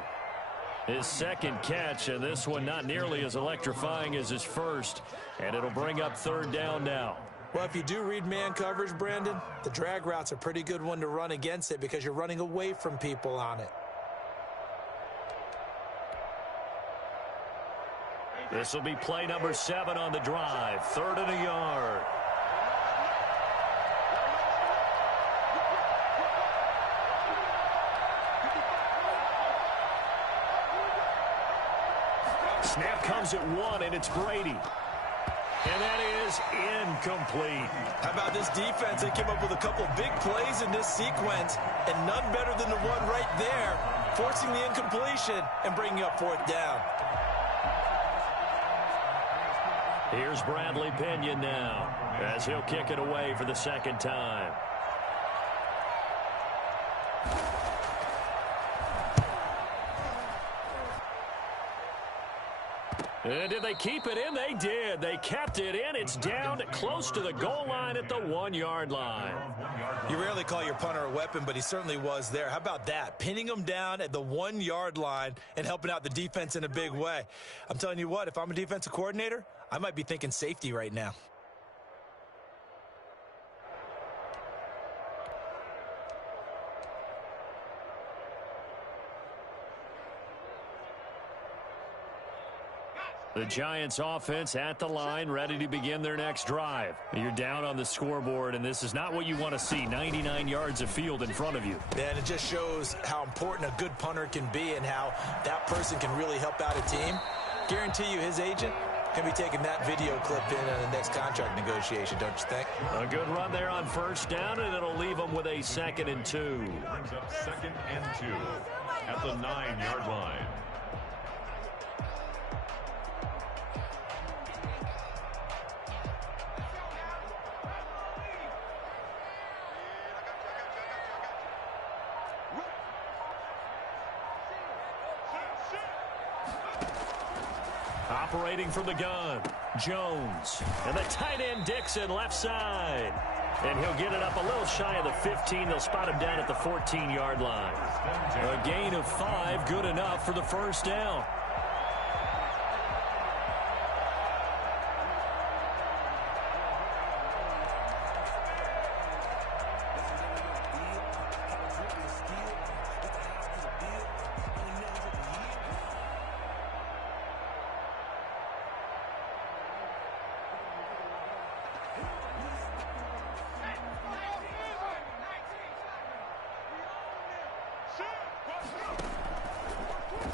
His 2nd catch, and this one not nearly as electrifying as his first. And it'll bring up 3rd down now. Well, if you do read man coverage, Brandon, the drag route's a pretty good one to run against it because you're running away from people on it. This will be play number 7 on the drive. 3rd and a yard. Snap comes at 1, and it's Brady. And that is incomplete. How about this defense? They came up with a couple big plays in this sequence, and none better than the one right there, forcing the incompletion and bringing up 4th down. Here's Bradley Pinion now, as he'll kick it away for the 2nd time. And did they keep it in? They did. They kept it in. It's down close to the goal line at the 1-yard line. You rarely call your punter a weapon, but he certainly was there. How about that? Pinning him down at the 1-yard line and helping out the defense in a big way. I'm telling you what, if I'm a defensive coordinator, I might be thinking safety right now. The Giants offense at the line, ready to begin their next drive. You're down on the scoreboard, and this is not what you want to see, 99 yards of field in front of you. And it just shows how important a good punter can be and how that person can really help out a team. Guarantee you his agent can be taking that video clip in on the next contract negotiation, don't you think? A good run there on 1st down, and it'll leave them with a 2nd and 2. Brings up 2nd and 2 at the 9-yard line. Operating from the gun, Jones. And the tight end, Dixon, left side. And he'll get it up a little shy of the 15. They'll spot him down at the 14-yard line. A gain of 5, good enough for the 1st down.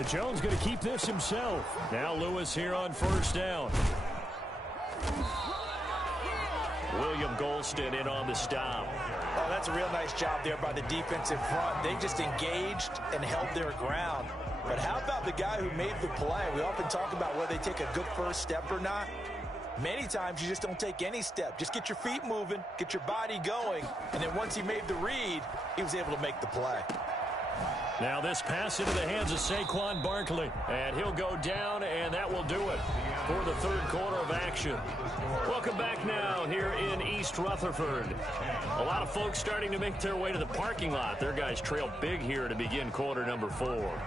Jones going to keep this himself. Now Lewis here on 1st down. William Golston in on the stop. Oh, that's a real nice job there by the defensive front. They just engaged and held their ground. But how about the guy who made the play? We often talk about whether they take a good first step or not. Many times you just don't take any step. Just get your feet moving, get your body going, and then once he made the read, he was able to make the play. Now this pass into the hands of Saquon Barkley. And he'll go down, and that will do it for the 3rd quarter of action. Welcome back now here in East Rutherford. A lot of folks starting to make their way to the parking lot. Their guys trail big here to begin quarter number 4.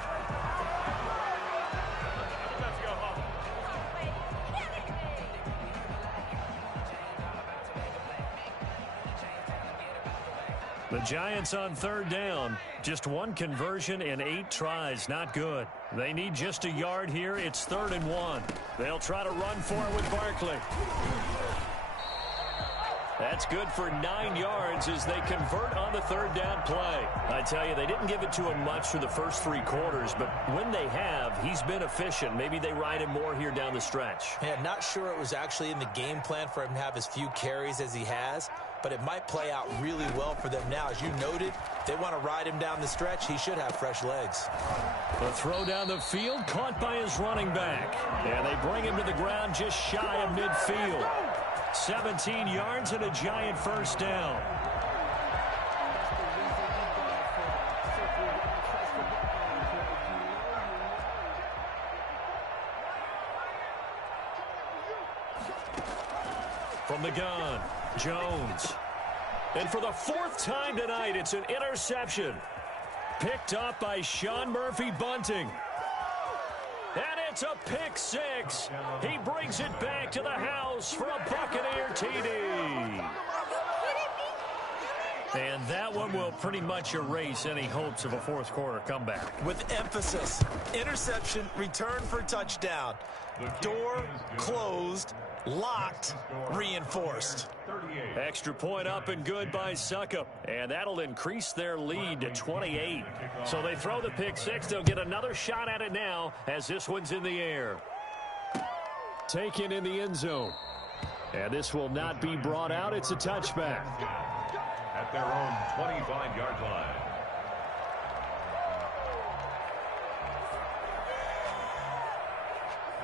The Giants on 3rd down. Just 1 conversion and 8 tries. Not good. They need just a yard here. It's 3rd and 1. They'll try to run for it with Barkley. That's good for 9 yards as they convert on the 3rd down play. I tell you, they didn't give it to him much for the first 3 quarters, but when they have, he's been efficient. Maybe they ride him more here down the stretch. Yeah, not sure it was actually in the game plan for him to have as few carries as he has. but it might play out really well for them now. As you noted, if they want to ride him down the stretch, he should have fresh legs. The throw down the field, caught by his running back. And they bring him to the ground just shy of midfield. 17 yards and a Giant first down. From the gun, Jones. And for the fourth time tonight, it's an interception. Picked up by Sean Murphy-Bunting. And it's a pick six. He brings it back to the house for a Buccaneer TD. And that one will pretty much erase any hopes of a fourth quarter comeback. With emphasis, interception, return for touchdown. Door closed, locked, reinforced. Extra point up and good by Succop. And that'll increase their lead to 28. So they throw the pick six. They'll get another shot at it now as this one's in the air. Taken in the end zone. And this will not be brought out. It's a touchback. At their own 25-yard line.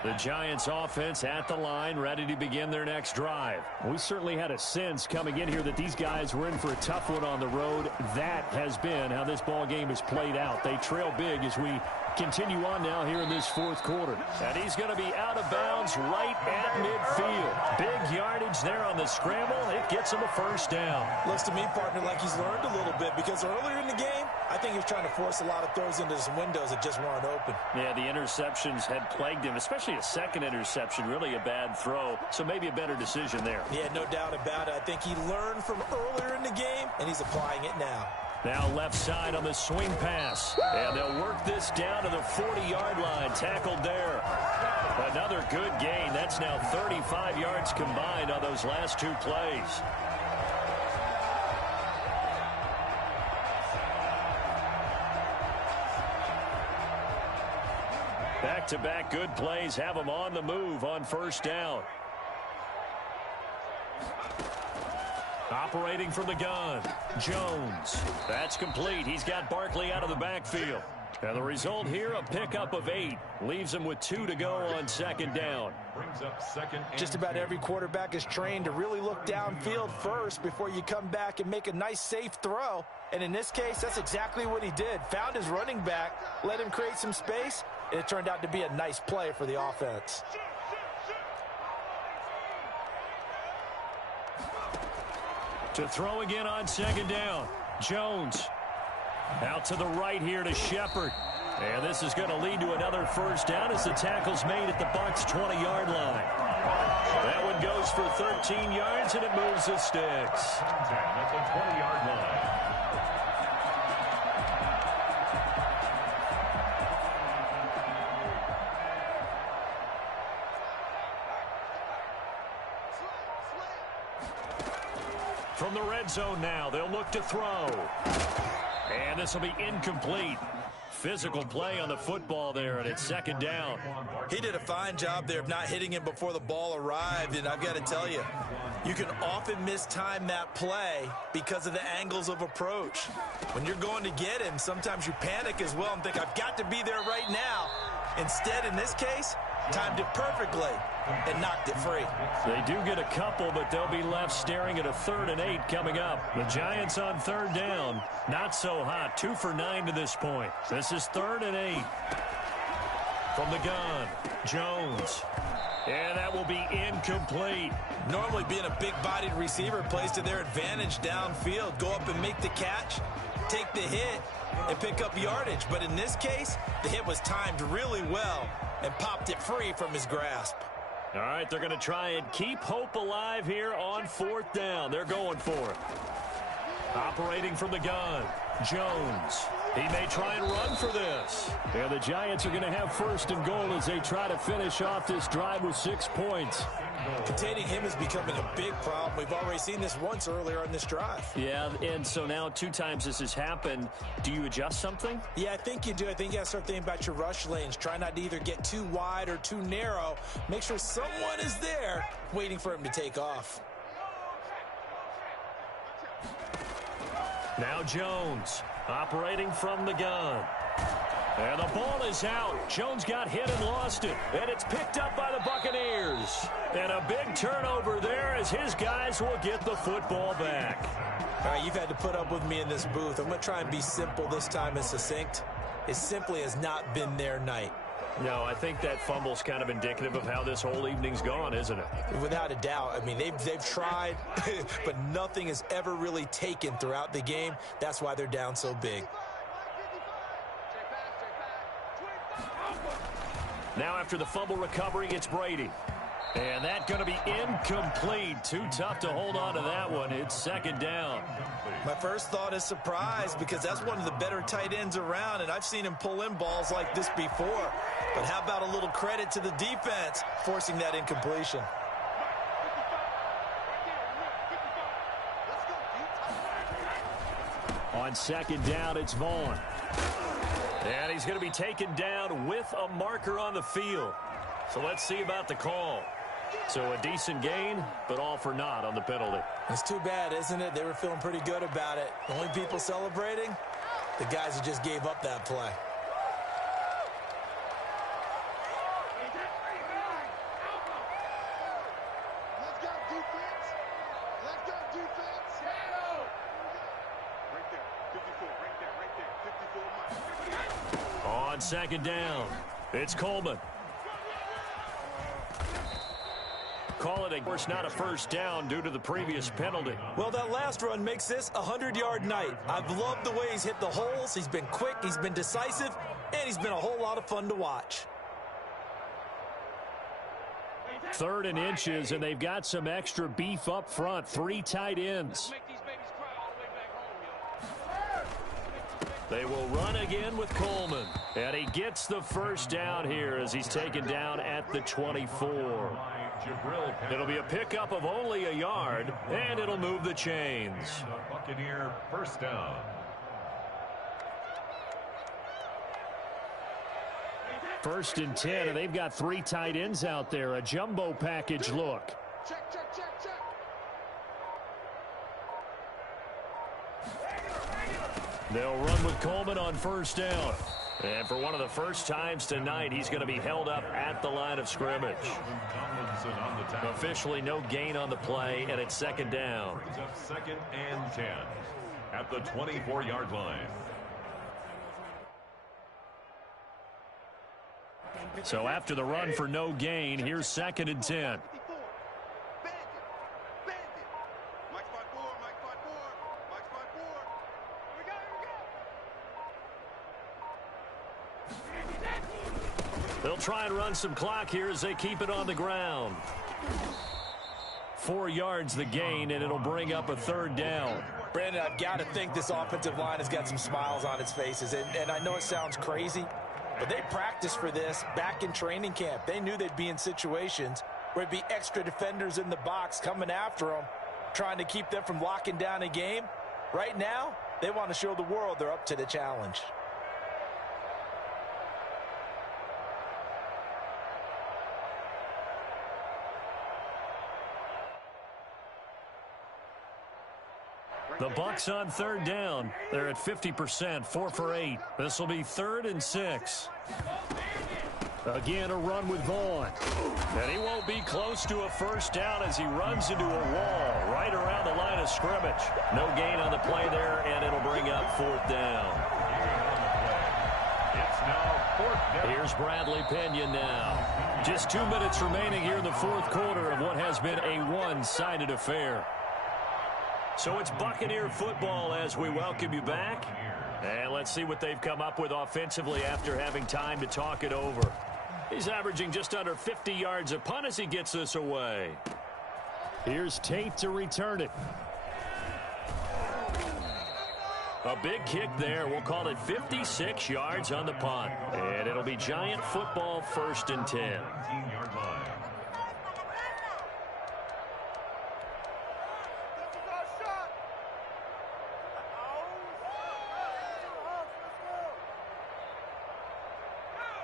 The Giants offense at the line, ready to begin their next drive. We certainly had a sense coming in here that these guys were in for a tough one on the road. That has been how this ball game has played out. They trail big as we continue on now here in this fourth quarter. And he's going to be out of bounds right at midfield. Big yardage there on the scramble. It gets him a first down. Looks to me, partner, like he's learned a little bit, because earlier in the game, I think he was trying to force a lot of throws into some windows that just weren't open. Yeah, the interceptions had plagued him, especially a second interception, really a bad throw. So maybe a better decision there. Yeah, no doubt about it. I think he learned from earlier in the game, and he's applying it now. Now left side on the swing pass. And they'll work this down to the 40-yard line. Tackled there. Another good gain. That's now 35 yards combined on those last two plays. Back-to-back good plays have them on the move on first down. Operating from the gun, Jones. That's complete. He's got Barkley out of the backfield. And the result here, a pickup of 8. Leaves him with 2 to go on second down. Brings up second. Just about every quarterback is trained to really look downfield first before you come back and make a nice, safe throw. And in this case, that's exactly what he did. Found his running back, let him create some space, and it turned out to be a nice play for the offense. To throw again on second down. Jones. Out to the right here to Shepard. And this is going to lead to another first down as the tackle's made at the Bucs' 20-yard line. That one goes for 13 yards, and it moves the sticks. At the 20-yard line. From the red zone now, they'll look to throw. And this will be incomplete. Physical play on the football there, and it's second down. He did a fine job there of not hitting him before the ball arrived, and I've got to tell you, you can often mistime that play because of the angles of approach. When you're going to get him, sometimes you panic as well and think, I've got to be there right now. Instead, in this case, timed it perfectly and knocked it free. They do get a couple, but they'll be left staring at a 3rd and 8 coming up. The Giants on third down. Not so hot. 2 for 9 to this point. This is 3rd and 8. From the gun, Jones. And that will be incomplete. Normally being a big-bodied receiver plays to their advantage downfield. Go up and make the catch, take the hit, and pick up yardage. But in this case, the hit was timed really well and popped it free from his grasp. All right, they're going to try and keep hope alive here on 4th down. They're going for it. Operating from the gun, Jones. He may try and run for this. And the Giants are going to have 1st and goal as they try to finish off this drive with 6 points. Containing him is becoming a big problem. We've already seen this once earlier on this drive. Yeah, and so now 2 times this has happened. Do you adjust something? Yeah, I think you do. I think you got to start thinking about your rush lanes. Try not to either get too wide or too narrow. Make sure someone is there waiting for him to take off. Now Jones operating from the gun. And the ball is out. Jones got hit and lost it. And it's picked up by the Buccaneers. And a big turnover there as his guys will get the football back. All right, you've had to put up with me in this booth. I'm going to try and be simple this time and succinct. It simply has not been their night. No, I think that fumble's kind of indicative of how this whole evening's gone, isn't it? Without a doubt. I mean, they've tried, but nothing has ever really taken throughout the game. That's why they're down so big. Now after the fumble recovery, it's Brady. And that's going to be incomplete. Too tough to hold on to that one. It's second down. My first thought is surprise because that's one of the better tight ends around, and I've seen him pull in balls like this before. But how about a little credit to the defense forcing that incompletion? On second down, it's Vaughn. And he's going to be taken down with a marker on the field. So let's see about the call. So a decent gain, but all for naught on the penalty. It's too bad, isn't it? They were feeling pretty good about it. The only people celebrating, the guys who just gave up that play. Let's go, defense. Let's go, defense. Right there, 54, right there, 54 miles. On second down, it's Coleman. Call it, of course, not a first down due to the previous penalty. Well, that last run makes this a 100-yard night. I've loved the way he's hit the holes. He's been quick, he's been decisive, and he's been a whole lot of fun to watch. 3rd and inches, and they've got some extra beef up front. 3 tight ends. They will run again with Coleman. And he gets the first down here as he's taken down at the 24. It'll be a pickup of only a yard, and it'll move the chains. Buccaneer first down. First and 10, and they've got 3 tight ends out there. A jumbo package look. Check, check, check, check. They'll run with Coleman on first down. And for one of the first times tonight, he's going to be held up at the line of scrimmage. Officially no gain on the play, and it's second down. Brings up 2nd and 10 at the 24-yard line. So after the run for no gain, here's 2nd and 10. They'll try and run some clock here as they keep it on the ground. 4 yards the gain, and it'll bring up a 3rd down. Brandon, I've got to think this offensive line has got some smiles on its faces. And I know it sounds crazy, but they practiced for this back in training camp. They knew they'd be in situations where it'd be extra defenders in the box coming after them, trying to keep them from locking down a game. Right now, they want to show the world they're up to the challenge. The Bucs on 3rd down. They're at 50%, 4 for 8. This will be 3rd and 6. Again, a run with Vaughn. And he won't be close to a first down as he runs into a wall right around the line of scrimmage. No gain on the play there, and it'll bring up 4th down. It's now 4th down. Here's Bradley Pinion now. Just 2 minutes remaining here in the 4th quarter of what has been a one-sided affair. So it's Buccaneer football as we welcome you back. And let's see what they've come up with offensively after having time to talk it over. He's averaging just under 50 yards a punt as he gets this away. Here's Tate to return it. A big kick there. We'll call it 56 yards on the punt. And it'll be Giant football 1st and 10. 19-yard line.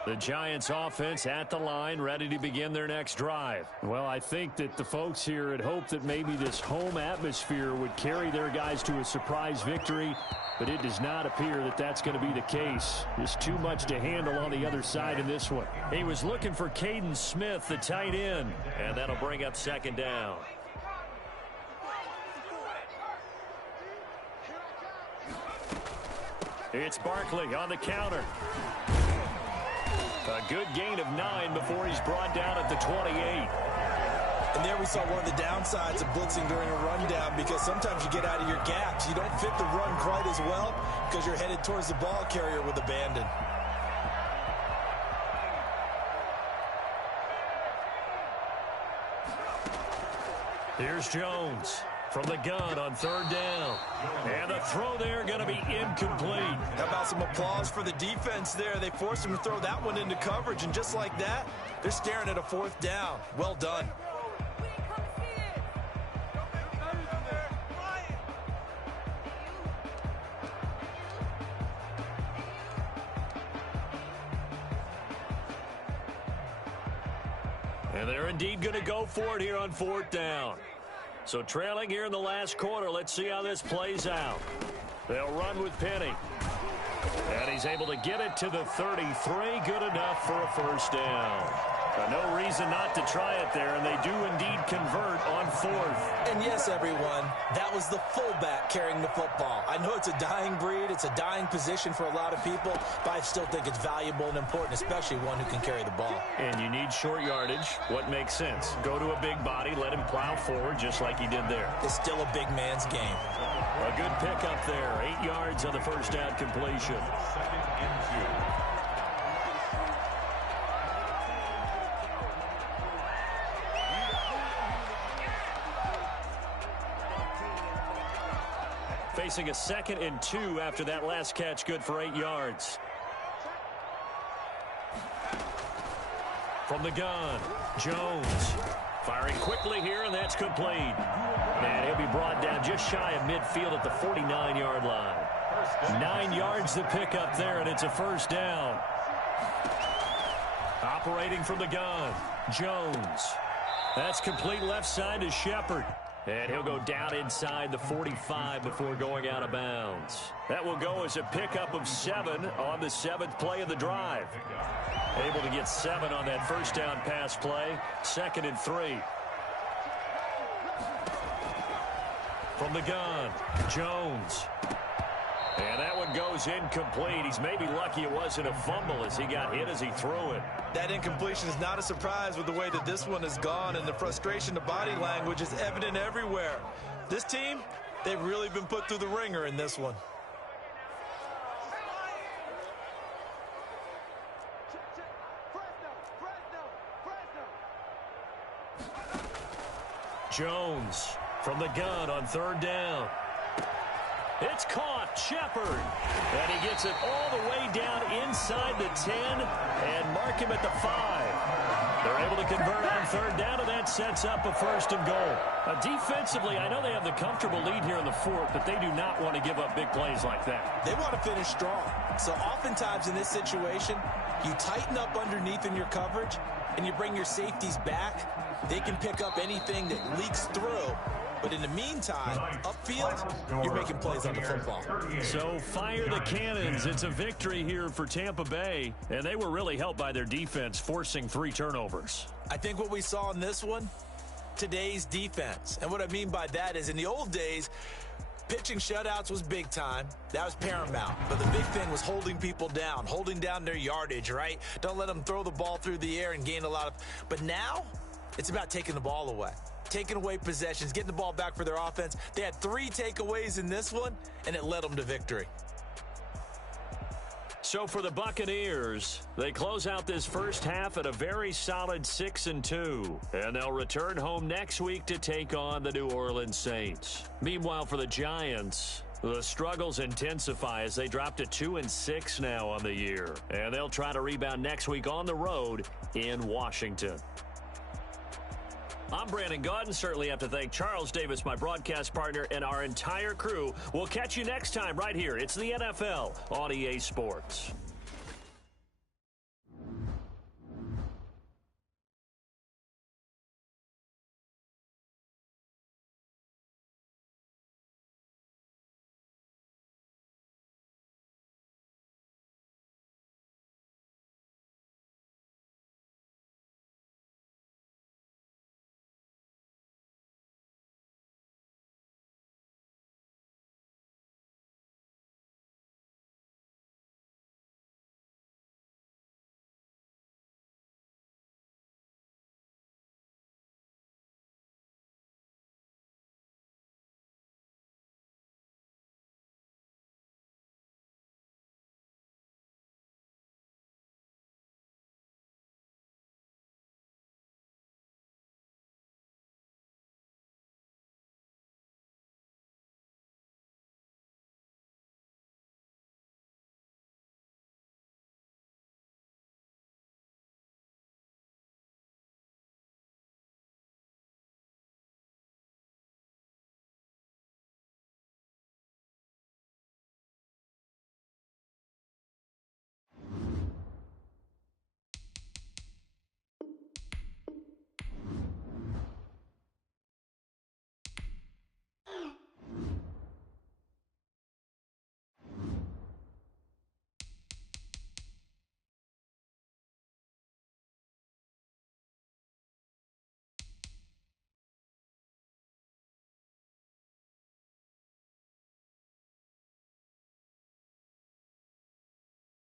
The Giants offense at the line, ready to begin their next drive. Well, I think that the folks here had hoped that maybe this home atmosphere would carry their guys to a surprise victory, but it does not appear that that's going to be the case. There's too much to handle on the other side in this one. He was looking for Caden Smith, the tight end, and that'll bring up second down. It's Barkley on the counter. A good gain of 9 before he's brought down at the 28. And there we saw one of the downsides of blitzing during a rundown, because sometimes you get out of your gaps. You don't fit the run quite as well because you're headed towards the ball carrier with abandon. Here's Jones from the gun on third down. And the throw there going to be incomplete. How about some applause for the defense there? They forced him to throw that one into coverage, and just like that, they're staring at a fourth down. Well done. And they're indeed going to go for it here on fourth down. So trailing here in the last quarter, let's see how this plays out. They'll run with Penny. And he's able to get it to the 33. Good enough for a first down. No reason not to try it there, and they do indeed convert on fourth. And yes, everyone, that was the fullback carrying the football. I know it's a dying breed, it's a dying position for a lot of people, but I still think it's valuable and important, especially one who can carry the ball. And you need short yardage. What makes sense? Go to a big body, let him plow forward just like he did there. It's still a big man's game. A good pickup there. 8 yards on the first down completion. Second and 2. Facing a 2nd and 2 after that last catch, good for 8 yards. From the gun, Jones firing quickly here, and that's complete. And he'll be brought down just shy of midfield at the 49-yard line. 9 yards to pick up there, and it's a first down. Operating from the gun, Jones. That's complete left side to Shepard. And he'll go down inside the 45 before going out of bounds. That will go as a pickup of 7 on the 7th play of the drive. Able to get 7 on that first down pass play. 2nd and 3. From the gun, Jones. And that one goes incomplete. He's maybe lucky it wasn't a fumble as he got hit as he threw it. That incompletion is not a surprise with the way that this one has gone, and the frustration, the body language is evident everywhere. This team, they've really been put through the ringer in this one. Jones from the gun on third down. It's caught, Shepard. And he gets it all the way down inside the 10 and mark him at the 5. They're able to convert on third down, and that sets up a 1st and goal. Defensively, I know they have the comfortable lead here in the 4th, but they do not want to give up big plays like that. They want to finish strong. So oftentimes in this situation, you tighten up underneath in your coverage, and you bring your safeties back. They can pick up anything that leaks through. But in the meantime, upfield, you're making plays on the football. So fire the cannons. It's a victory here for Tampa Bay, and they were really helped by their defense forcing 3 turnovers. I think what we saw in this one, today's defense. And what I mean by that is in the old days, pitching shutouts was big time. That was paramount. But the big thing was holding people down, holding down their yardage, right? Don't let them throw the ball through the air and gain a lot of... But now, it's about taking the ball away. Taking away possessions, getting the ball back for their offense. They had 3 takeaways in this one, and it led them to victory. So for the Buccaneers, they close out this first half at a very solid 6-2, and they'll return home next week to take on the New Orleans Saints. Meanwhile, for the Giants, the struggles intensify as they drop to 2-6 now on the year, and they'll try to rebound next week on the road in Washington. I'm Brandon Gaudin. Certainly have to thank Charles Davis, my broadcast partner, and our entire crew. We'll catch you next time right here. It's the NFL on EA Sports.